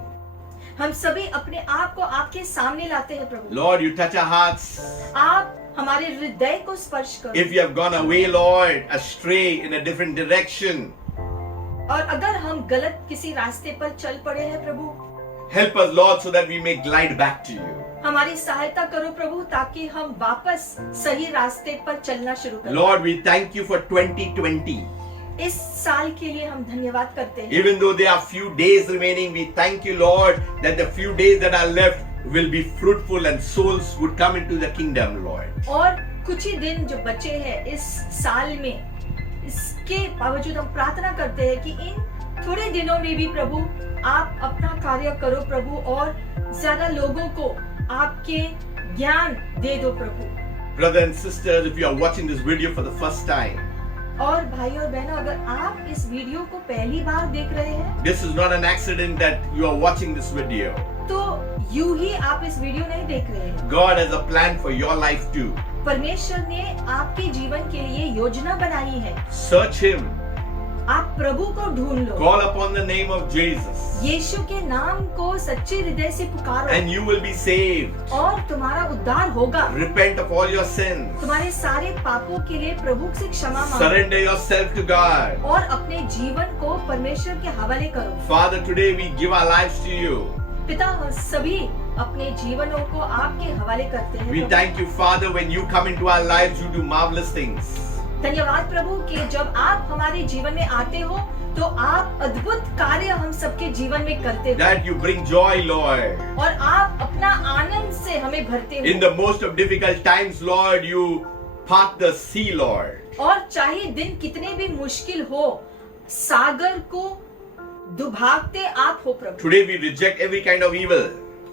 हम सभी अपने आप को आपके सामने लाते हैं प्रभु। Lord, you touch our hearts. आप हमारे हृदय को स्पर्श करो। If we have gone away, Lord, astray in a different direction, और अगर हम गलत किसी रास्ते पर चल पड़े हैं प्रभु, help us, Lord, so that we may glide back to you. हमारी सहायता करो प्रभु, ताकि हम वापस सही रास्ते पर चलना शुरू करें। Lord, we thank you for 2020. इस साल के लिए हम धन्यवाद करते हैं। Even though there are few days remaining, we thank you, Lord, that the few days that are left will be fruitful and souls would come into the kingdom, Lord. और कुछ ही दिन जो बचे हैं इस साल में, इसके बावजूद हम प्रार्थना करते हैं कि इन थोड़े दिनों में भी प्रभु आप अपना कार्य करो प्रभु, और ज्यादा लोगों को आपके ज्ञान दे दो प्रभु। Brothers and sisters, if you are watching this video for the first time, और भाई और बहनों, अगर आप इस वीडियो को पहली बार देख रहे हैं this is not an accident that you are watching this video. तो यूं ही आप इस वीडियो नहीं देख रहे हैं। God has a plan for your life too. परमेश्वर ने आपके जीवन के लिए योजना बनाई है। Search Him. आप प्रभु को ढूंढ लो, Call upon the name of Jesus. यीशु के नाम को सच्चे हृदय से पुकारो And you will be saved. और तुम्हारा उद्धार होगा। Repent of all your sins. तुम्हारे सारे पापों के लिए प्रभु से क्षमा मांगो Surrender yourself to God. और अपने जीवन को परमेश्वर के हवाले करो। Father, today we give our lives to you. पिता, हम सभी अपने जीवनों को आपके हवाले करते हैं। We Prabhu. thank you, Father, when you come into our lives, you do marvelous things. धन्यवाद प्रभु कि जब आप हमारे जीवन में आते हो तो आप अद्भुत कार्य हम सबके जीवन में करते हो That you bring joy, Lord. और आप अपना आनंद से हमें भरते In हो। the most of difficult times, Lord, you part the sea, Lord. और चाहे दिन कितने भी मुश्किल हो, सागर को दुभागते आप हो प्रभु। Today we reject every kind of evil.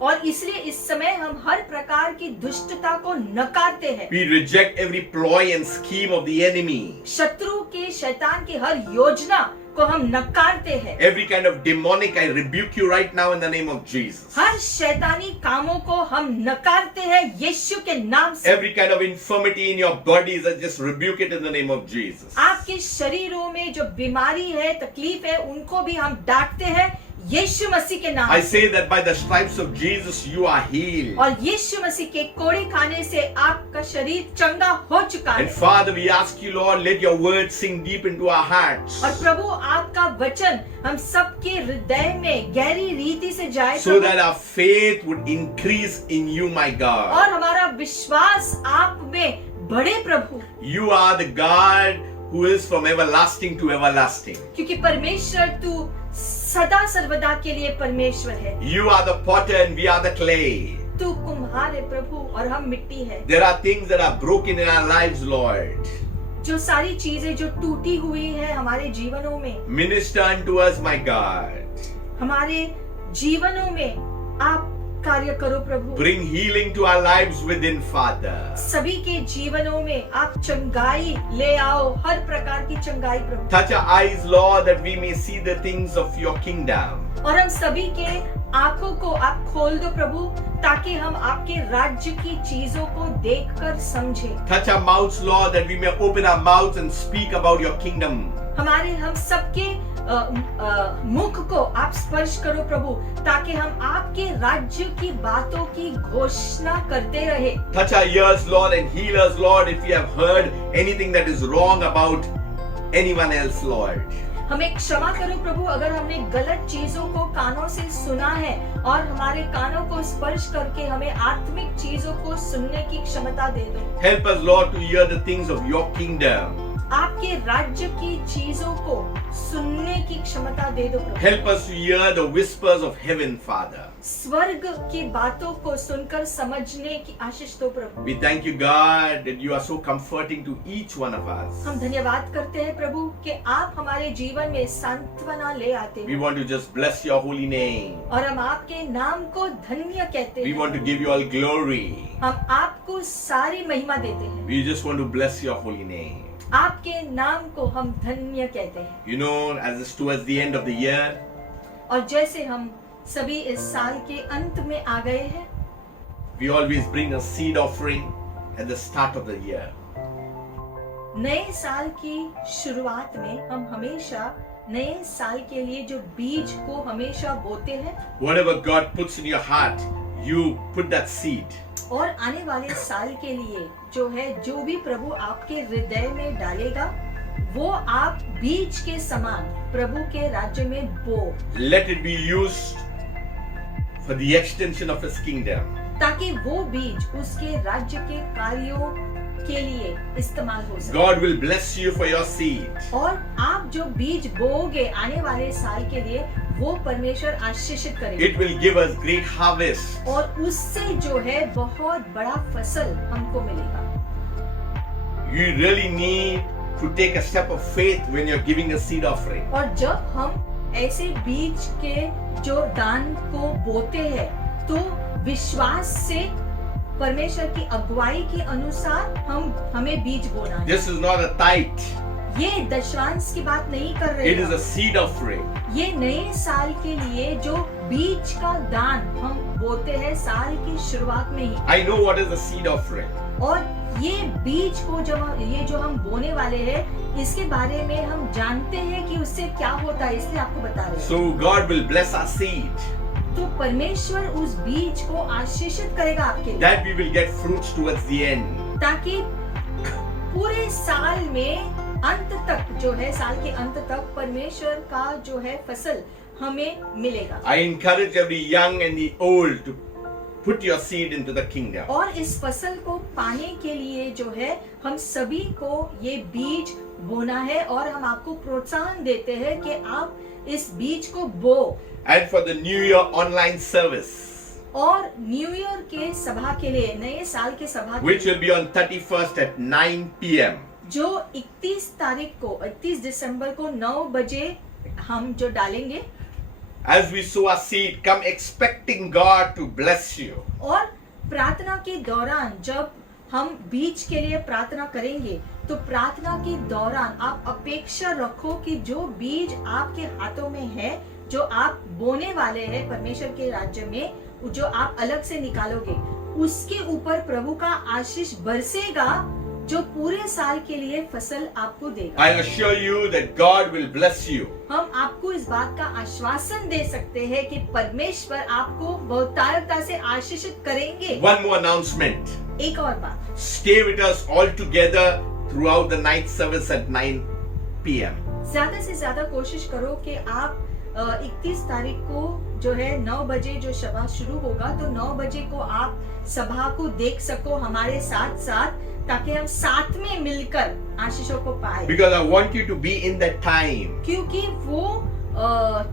और इसलिए इस समय हम हर प्रकार की दुष्टता को नकारते हैं। We reject every ploy and scheme of the enemy. शत्रु के, शैतान की हर योजना को हम नकारते हैं। Every kind of demonic, I rebuke you right now in the name of Jesus. हर शैतानी कामों को हम नकारते हैं यीशु के नाम से। Every kind of infirmity in your bodies, I just rebuke it in the name of Jesus. आपके शरीरों में जो बीमारी है, तकलीफ है, उनको भी हम डांटते हैं यीशु मसीह के नाम I से। say that by the stripes of Jesus, you are healed. और यीशु मसीह के कोड़े खाने से आपका शरीर चंगा हो चुका And है। Father, we ask you, Lord, let your word sink deep into our hearts. और प्रभु, आपका वचन हम सबके हृदय में गहरी रीति से जाए So Prabhu. that our faith would increase in you, my God. और हमारा विश्वास आप में बढ़े प्रभु, You are the God who is from everlasting to everlasting. क्योंकि परमेश्वर तू सदा सर्वदा के लिए परमेश्वर है। You are the potter and we are the clay. तू कुम्हार है प्रभु और हम मिट्टी है। There are things that are broken in our lives, Lord. जो सारी चीजें जो टूटी हुई है हमारे जीवनों में, Minister unto us, my God. हमारे जीवनों में आप कार्य करो प्रभु। Bring healing to our lives within, Father. सभी के जीवनों में आप चंगाई ले आओ, हर प्रकार की चंगाई प्रभु। Touch our eyes, Lord, that we may see the things of your kingdom. और हम सभी के आंखों को आप खोल दो प्रभु, ताकि हम आपके राज्य की चीजों को देखकर समझें। Touch our mouths, Lord, that we may open our mouths and speak about your kingdom. हम सबके मुख को आप स्पर्श करो प्रभु, ताकि हम आपके राज्य की बातों की घोषणा करते रहे। Touch our ears, Lord, and heal us, Lord, if we have heard anything that is wrong about anyone else, Lord. हमें क्षमा करो प्रभु, अगर हमने गलत चीजों को कानों से सुना है, और हमारे कानों को स्पर्श करके हमें आत्मिक चीजों को सुनने की क्षमता दे दो। Help us, Lord, to hear the things of your kingdom. आपके राज्य की चीजों को सुनने की क्षमता दे दो प्रभु। Help us to hear the whispers of heaven, Father. स्वर्ग की बातों को सुनकर समझने की आशीष दो प्रभु। We thank you, God, that you are so comforting to each one of us. हम धन्यवाद करते हैं प्रभु कि आप हमारे जीवन में सांत्वना ले आते We हैं, want to just bless your holy name. और हम आपके नाम को धन्य कहते We want to हैं। give you all glory. हम आपको सारी महिमा देते हैं, We just want to bless your holy name. आपके नाम को हम धन्य कहते हैं। You know, as it's towards the end of the year, और जैसे हम सभी इस साल के अंत में आ गए हैं, we always bring a seed offering at the start of the year. नए साल की शुरुआत में हम हमेशा नए साल के लिए जो बीज को हमेशा बोते हैं, Whatever God puts in your heart, you put that seed. और आने वाले साल के लिए जो भी प्रभु आपके हृदय में डालेगा, वो आप बीज के समान प्रभु के राज्य में बो, Let it be used for the extension of His kingdom. ताकि वो बीज उसके राज्य के कार्यों के लिए इस्तेमाल हो सके। God will bless you for your seed. और आप जो बीज बोओगे आने वाले साल के लिए, वो परमेश्वर आशीषित करेगा, It will give us great harvest. और उससे जो है बहुत बड़ा फसल हमको मिलेगा। You really need to take a step of faith when you're giving a seed offering. और जब हम ऐसे बीज के जो दान को बोते हैं, तो विश्वास से परमेश्वर की अगुवाई के अनुसार हमें बीज बोना है। This is not a tithe. ये दशवांश की बात नहीं कर रहे It is a हैं। seed offering. ये नए साल के लिए जो बीज का दान हम बोते हैं साल की शुरुआत में ही, I know what is the seed offering. और ये बीज को ये जो हम बोने वाले हैं इसके बारे में हम जानते हैं कि उससे क्या होता है, इसलिए आपको बता रहे हैं। So God will bless our seed, तो परमेश्वर उस बीज को आशीषित करेगा आपके लिए, that we will get fruits towards the end. ताकि पूरे साल में अंत तक जो है, साल के अंत तक परमेश्वर का जो है फसल हमें मिलेगा। I encourage every young and the old to put your seed into the kingdom. और इस फसल को पाने के लिए जो है हम सभी को ये बीज बोना है, और हम आपको प्रोत्साहन देते हैं कि आप इस बीज को बो। And for the New Year online service, और न्यू ईयर के सभा के लिए, नए साल के सभा के which will be on 31st at 9 p.m. जो 31 तारीख को, 31 दिसंबर को 9 बजे हम जो डालेंगे, As we sow our seed, come expecting God to bless you. और प्रार्थना के दौरान जब हम बीज के लिए प्रार्थना करेंगे तो प्रार्थना के दौरान आप अपेक्षा रखो कि जो बीज आपके हाथों में है, जो आप बोने वाले हैं परमेश्वर के राज्य में, जो आप अलग से निकालोगे, उसके ऊपर प्रभु का आशीष बरसेगा जो पूरे साल के लिए फसल आपको देगा। I assure you that God will bless you. हम आपको इस बात का आश्वासन दे सकते हैं कि परमेश्वर आपको बहुतायता से आशीषित करेंगे। One more announcement. एक और बात, Stay with us all together throughout the night service at 9 p.m. ज्यादा से ज्यादा कोशिश करो कि आप 31 तारीख को जो है 9 बजे जो सभा शुरू होगा, तो 9 बजे को आप सभा को देख सको हमारे साथ साथ, ताकि हम साथ में मिलकर आशीषों को पाए। Because I want you to be in that time. क्योंकि वो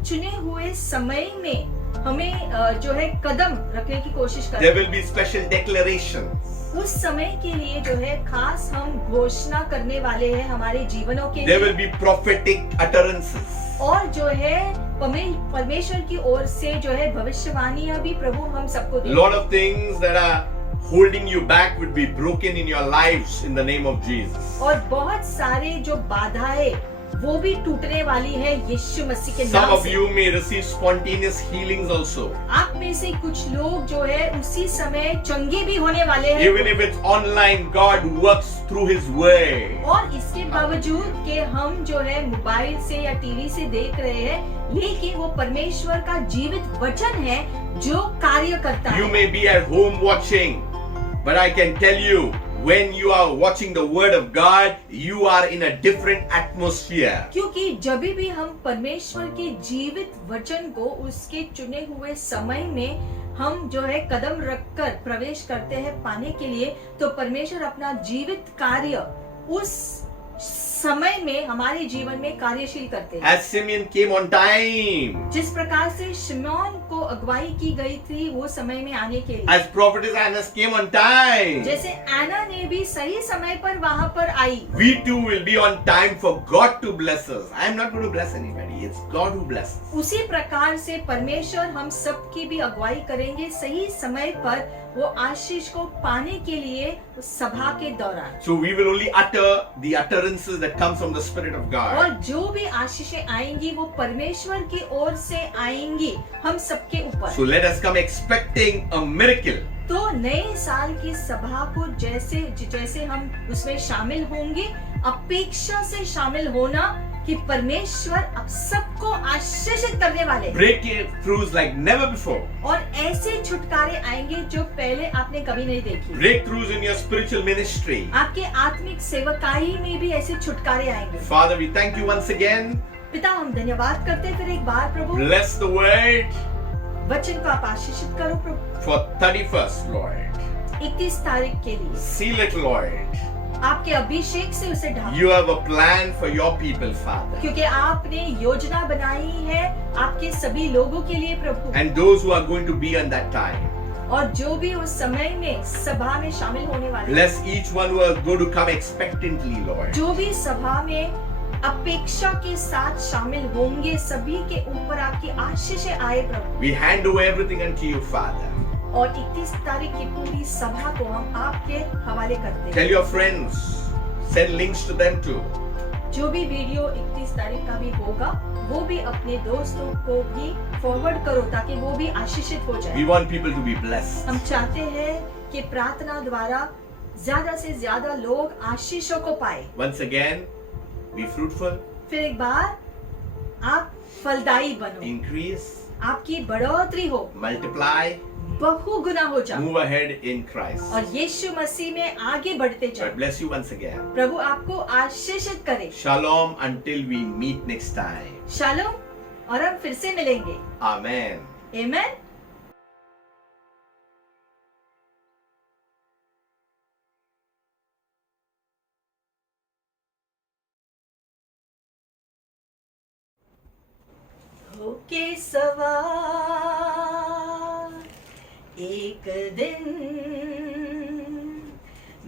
चुने हुए समय में हमें जो है कदम रखने की कोशिश There करें। will be special declarations. उस समय के लिए जो है खास हम घोषणा करने वाले हैं हमारे जीवनों के There लिए, will be prophetic utterances. और जो है परमेश्वर की ओर से जो है भविष्यवाणियां भी प्रभु हम सबको A देंगे। lot of things that are holding you back would be broken in your lives in the name of Jesus. और बहुत सारे जो बाधाएं वो भी टूटने वाली है यीशु मसीह के Some नाम of से। you may receive spontaneous healings also. आप में से कुछ लोग जो है उसी समय चंगे भी होने वाले हैं। Even if it's online, God works through His word. और इसके बावजूद कि हम जो है मोबाइल से या टीवी से देख रहे हैं, लेकिन वो परमेश्वर का जीवित वचन है जो कार्य करता You है। may be at home watching, but I can tell you, when you are watching the Word of God, you are in a different atmosphere. क्योंकि जब भी हम परमेश्वर के जीवित वचन को उसके चुने हुए समय में हम जो है कदम रखकर प्रवेश करते हैं पाने के लिए, तो परमेश्वर अपना जीवित कार्य उस समय में हमारे जीवन में कार्यशील करते हैं। As Simeon came on time, जिस प्रकार से शिमोन को अगुवाई की गई थी वो समय में आने के लिए, as prophetess Anna came on time, जैसे एना ने भी सही समय पर वहां पर आई, we too will be on time for God to bless us. I am not going to bless anybody. It's God who blesses. उसी प्रकार से परमेश्वर हम सब की भी अगुवाई करेंगे सही समय पर वो आशीष को पाने के लिए सभा के दौरान। So we will only utter the utterances that comes from the Spirit of God. और जो भी आशीषें आएंगी वो परमेश्वर की ओर से आएंगी हम सबके ऊपर। So let us come expecting a miracle. तो नए साल की सभा को जैसे हम उसमें शामिल होंगे, अपेक्षा से शामिल होना कि परमेश्वर अब सबको आशीषित करने वाले हैं। Breakthroughs like never before. और ऐसे छुटकारे आएंगे जो पहले आपने कभी नहीं देखी। Breakthroughs in your spiritual ministry. आपके आत्मिक सेवकाई में भी ऐसे छुटकारे आएंगे। Father, we thank you once again. पिता, हम धन्यवाद करते हैं फिर एक बार प्रभु। Bless the word वचन को आप आशीषित करो प्रभु। for 31st, Lord. 31 तारीख के लिए Seal it, Lord. आपके अभिषेक से उसे ढांको, You have a plan for your people, Father. क्योंकि आपने योजना बनाई है आपके सभी लोगों के लिए प्रभु, And those who are going to be on that time. और जो भी उस समय में सभा में शामिल होने वाले हैं, Bless each one who is going to come expectantly, Lord. जो भी सभा में अपेक्षा के साथ शामिल होंगे, सभी के ऊपर आपकी आशीषें आए प्रभु। We hand over everything unto you, Father. और 31 तारीख की पूरी सभा को हम आपके हवाले करते हैं। Tell your friends, send links to them too. जो भी वीडियो 31 तारीख का भी होगा वो भी अपने दोस्तों को भी फॉरवर्ड करो ताकि वो भी आशीषित हो We जाए। want people to be blessed. हम चाहते हैं कि प्रार्थना द्वारा ज्यादा से ज्यादा लोग आशीषों को पाए। Once again, be fruitful, फिर एक बार आप फलदायी बनो, increase, आपकी बढ़ोतरी हो, multiply, बहुगुना हो जाओ move ahead in Christ. और यीशु मसीह में आगे बढ़ते God जाओ। bless you once again. प्रभु आपको आशीषित करे। Shalom until we meet next time. Shalom, और हम फिर से मिलेंगे। Amen. आमेन। होके सवार एक दिन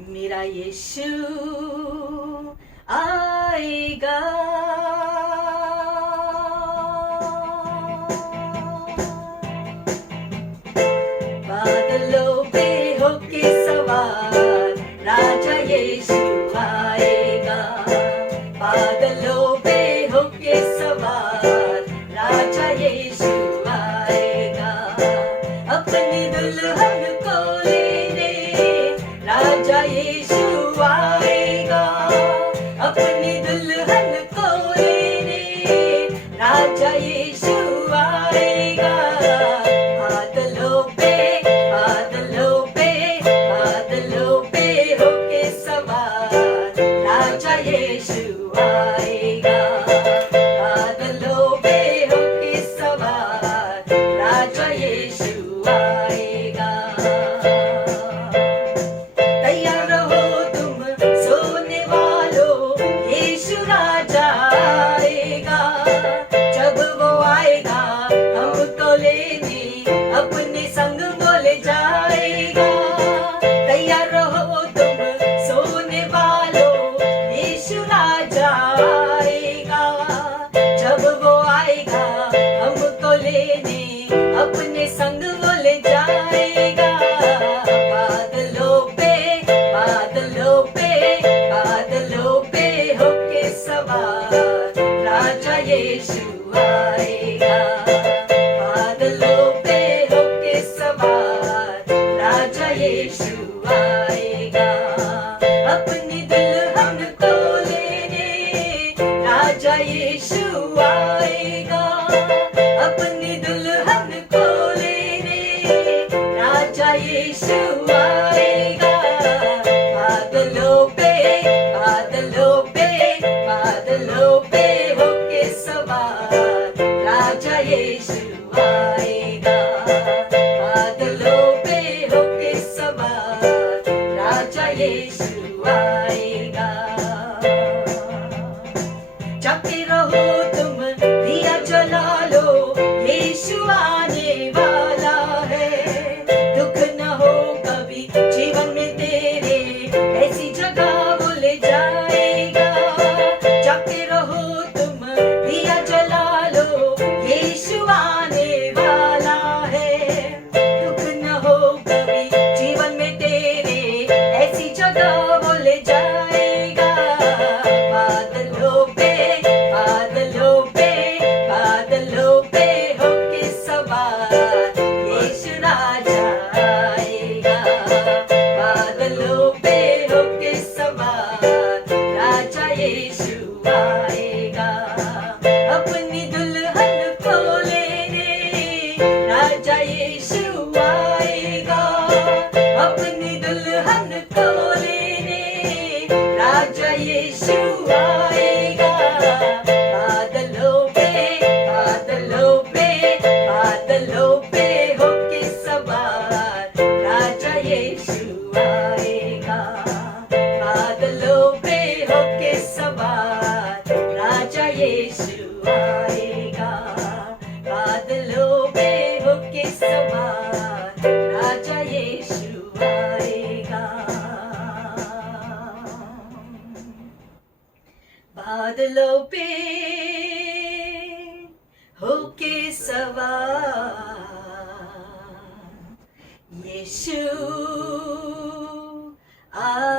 मेरा यीशु आएगा। बादलों पे होके सवार राजा यीशु आएगा। बादलों पे होके सवार राजा यीशु आएगा। अपनी दुल्हन को लेने राजा यीशु आएगा। अपनी दुल्हन को लेने राजा यीशु आएगा। बादलों पे बादलों पे बादलों पे होके सवार राजा यीशु आएगा। बादलों पे होके सवार राजा यीशु आएगा। तैयार रहो तुम सोने वालों, यीशु राजा आएगा। जब वो आएगा हमको लेने अपने संग बोले जाएगा। तैयार रहो तुम सोने वालों, यीशु राजा आएगा। जब वो आएगा हमको लेने अपने संग बोले जाएगा। बादलों पे बादलों पे बादलों पे होके सवार राजा यीशु आएगा। बादलों पे होके सवार राजा यीशु आएगा। अपनी दुल्हन को लेने राजा यीशु आएगा। अपनी दुल्हन को लेने राजा यीशु आएगा। बादलों पे बादलों पे बादलों पे होके सवार राजा यीशु आएगा। बादलों पे होके सवार राजा यीशु आएगा। जागते रहो तुम दिया जला लो, यीशु आने वाला है। दुख न हो कभी जीवन में तेरे, ऐसी जगह वो ले जाएगा। जागते रहो तुम दिया जला लो, यीशु आने वाला है। दुख न हो कभी जीवन में तेरे, ऐसी जगह वो ले जाएगा। बादलों पे बादलों पे बादलों पे होके सवार यीशु राजा आएगा। बादलों पे होके सवार राजा यीशु आएगा। अपनी दुल्हन को लेने राजा यीशु आएगा। अपनी दुल्हन को लेने राजा यीशु आएगा। बादलों पे बादलों पे बादलों पे होके सवार राजा यीशु आएगा। बादलों पे होके सवार राजा यीशु आएगा। बादलों पे होके सवार राजा यीशु आएगा। बादलों पे होके सवार यीशु आ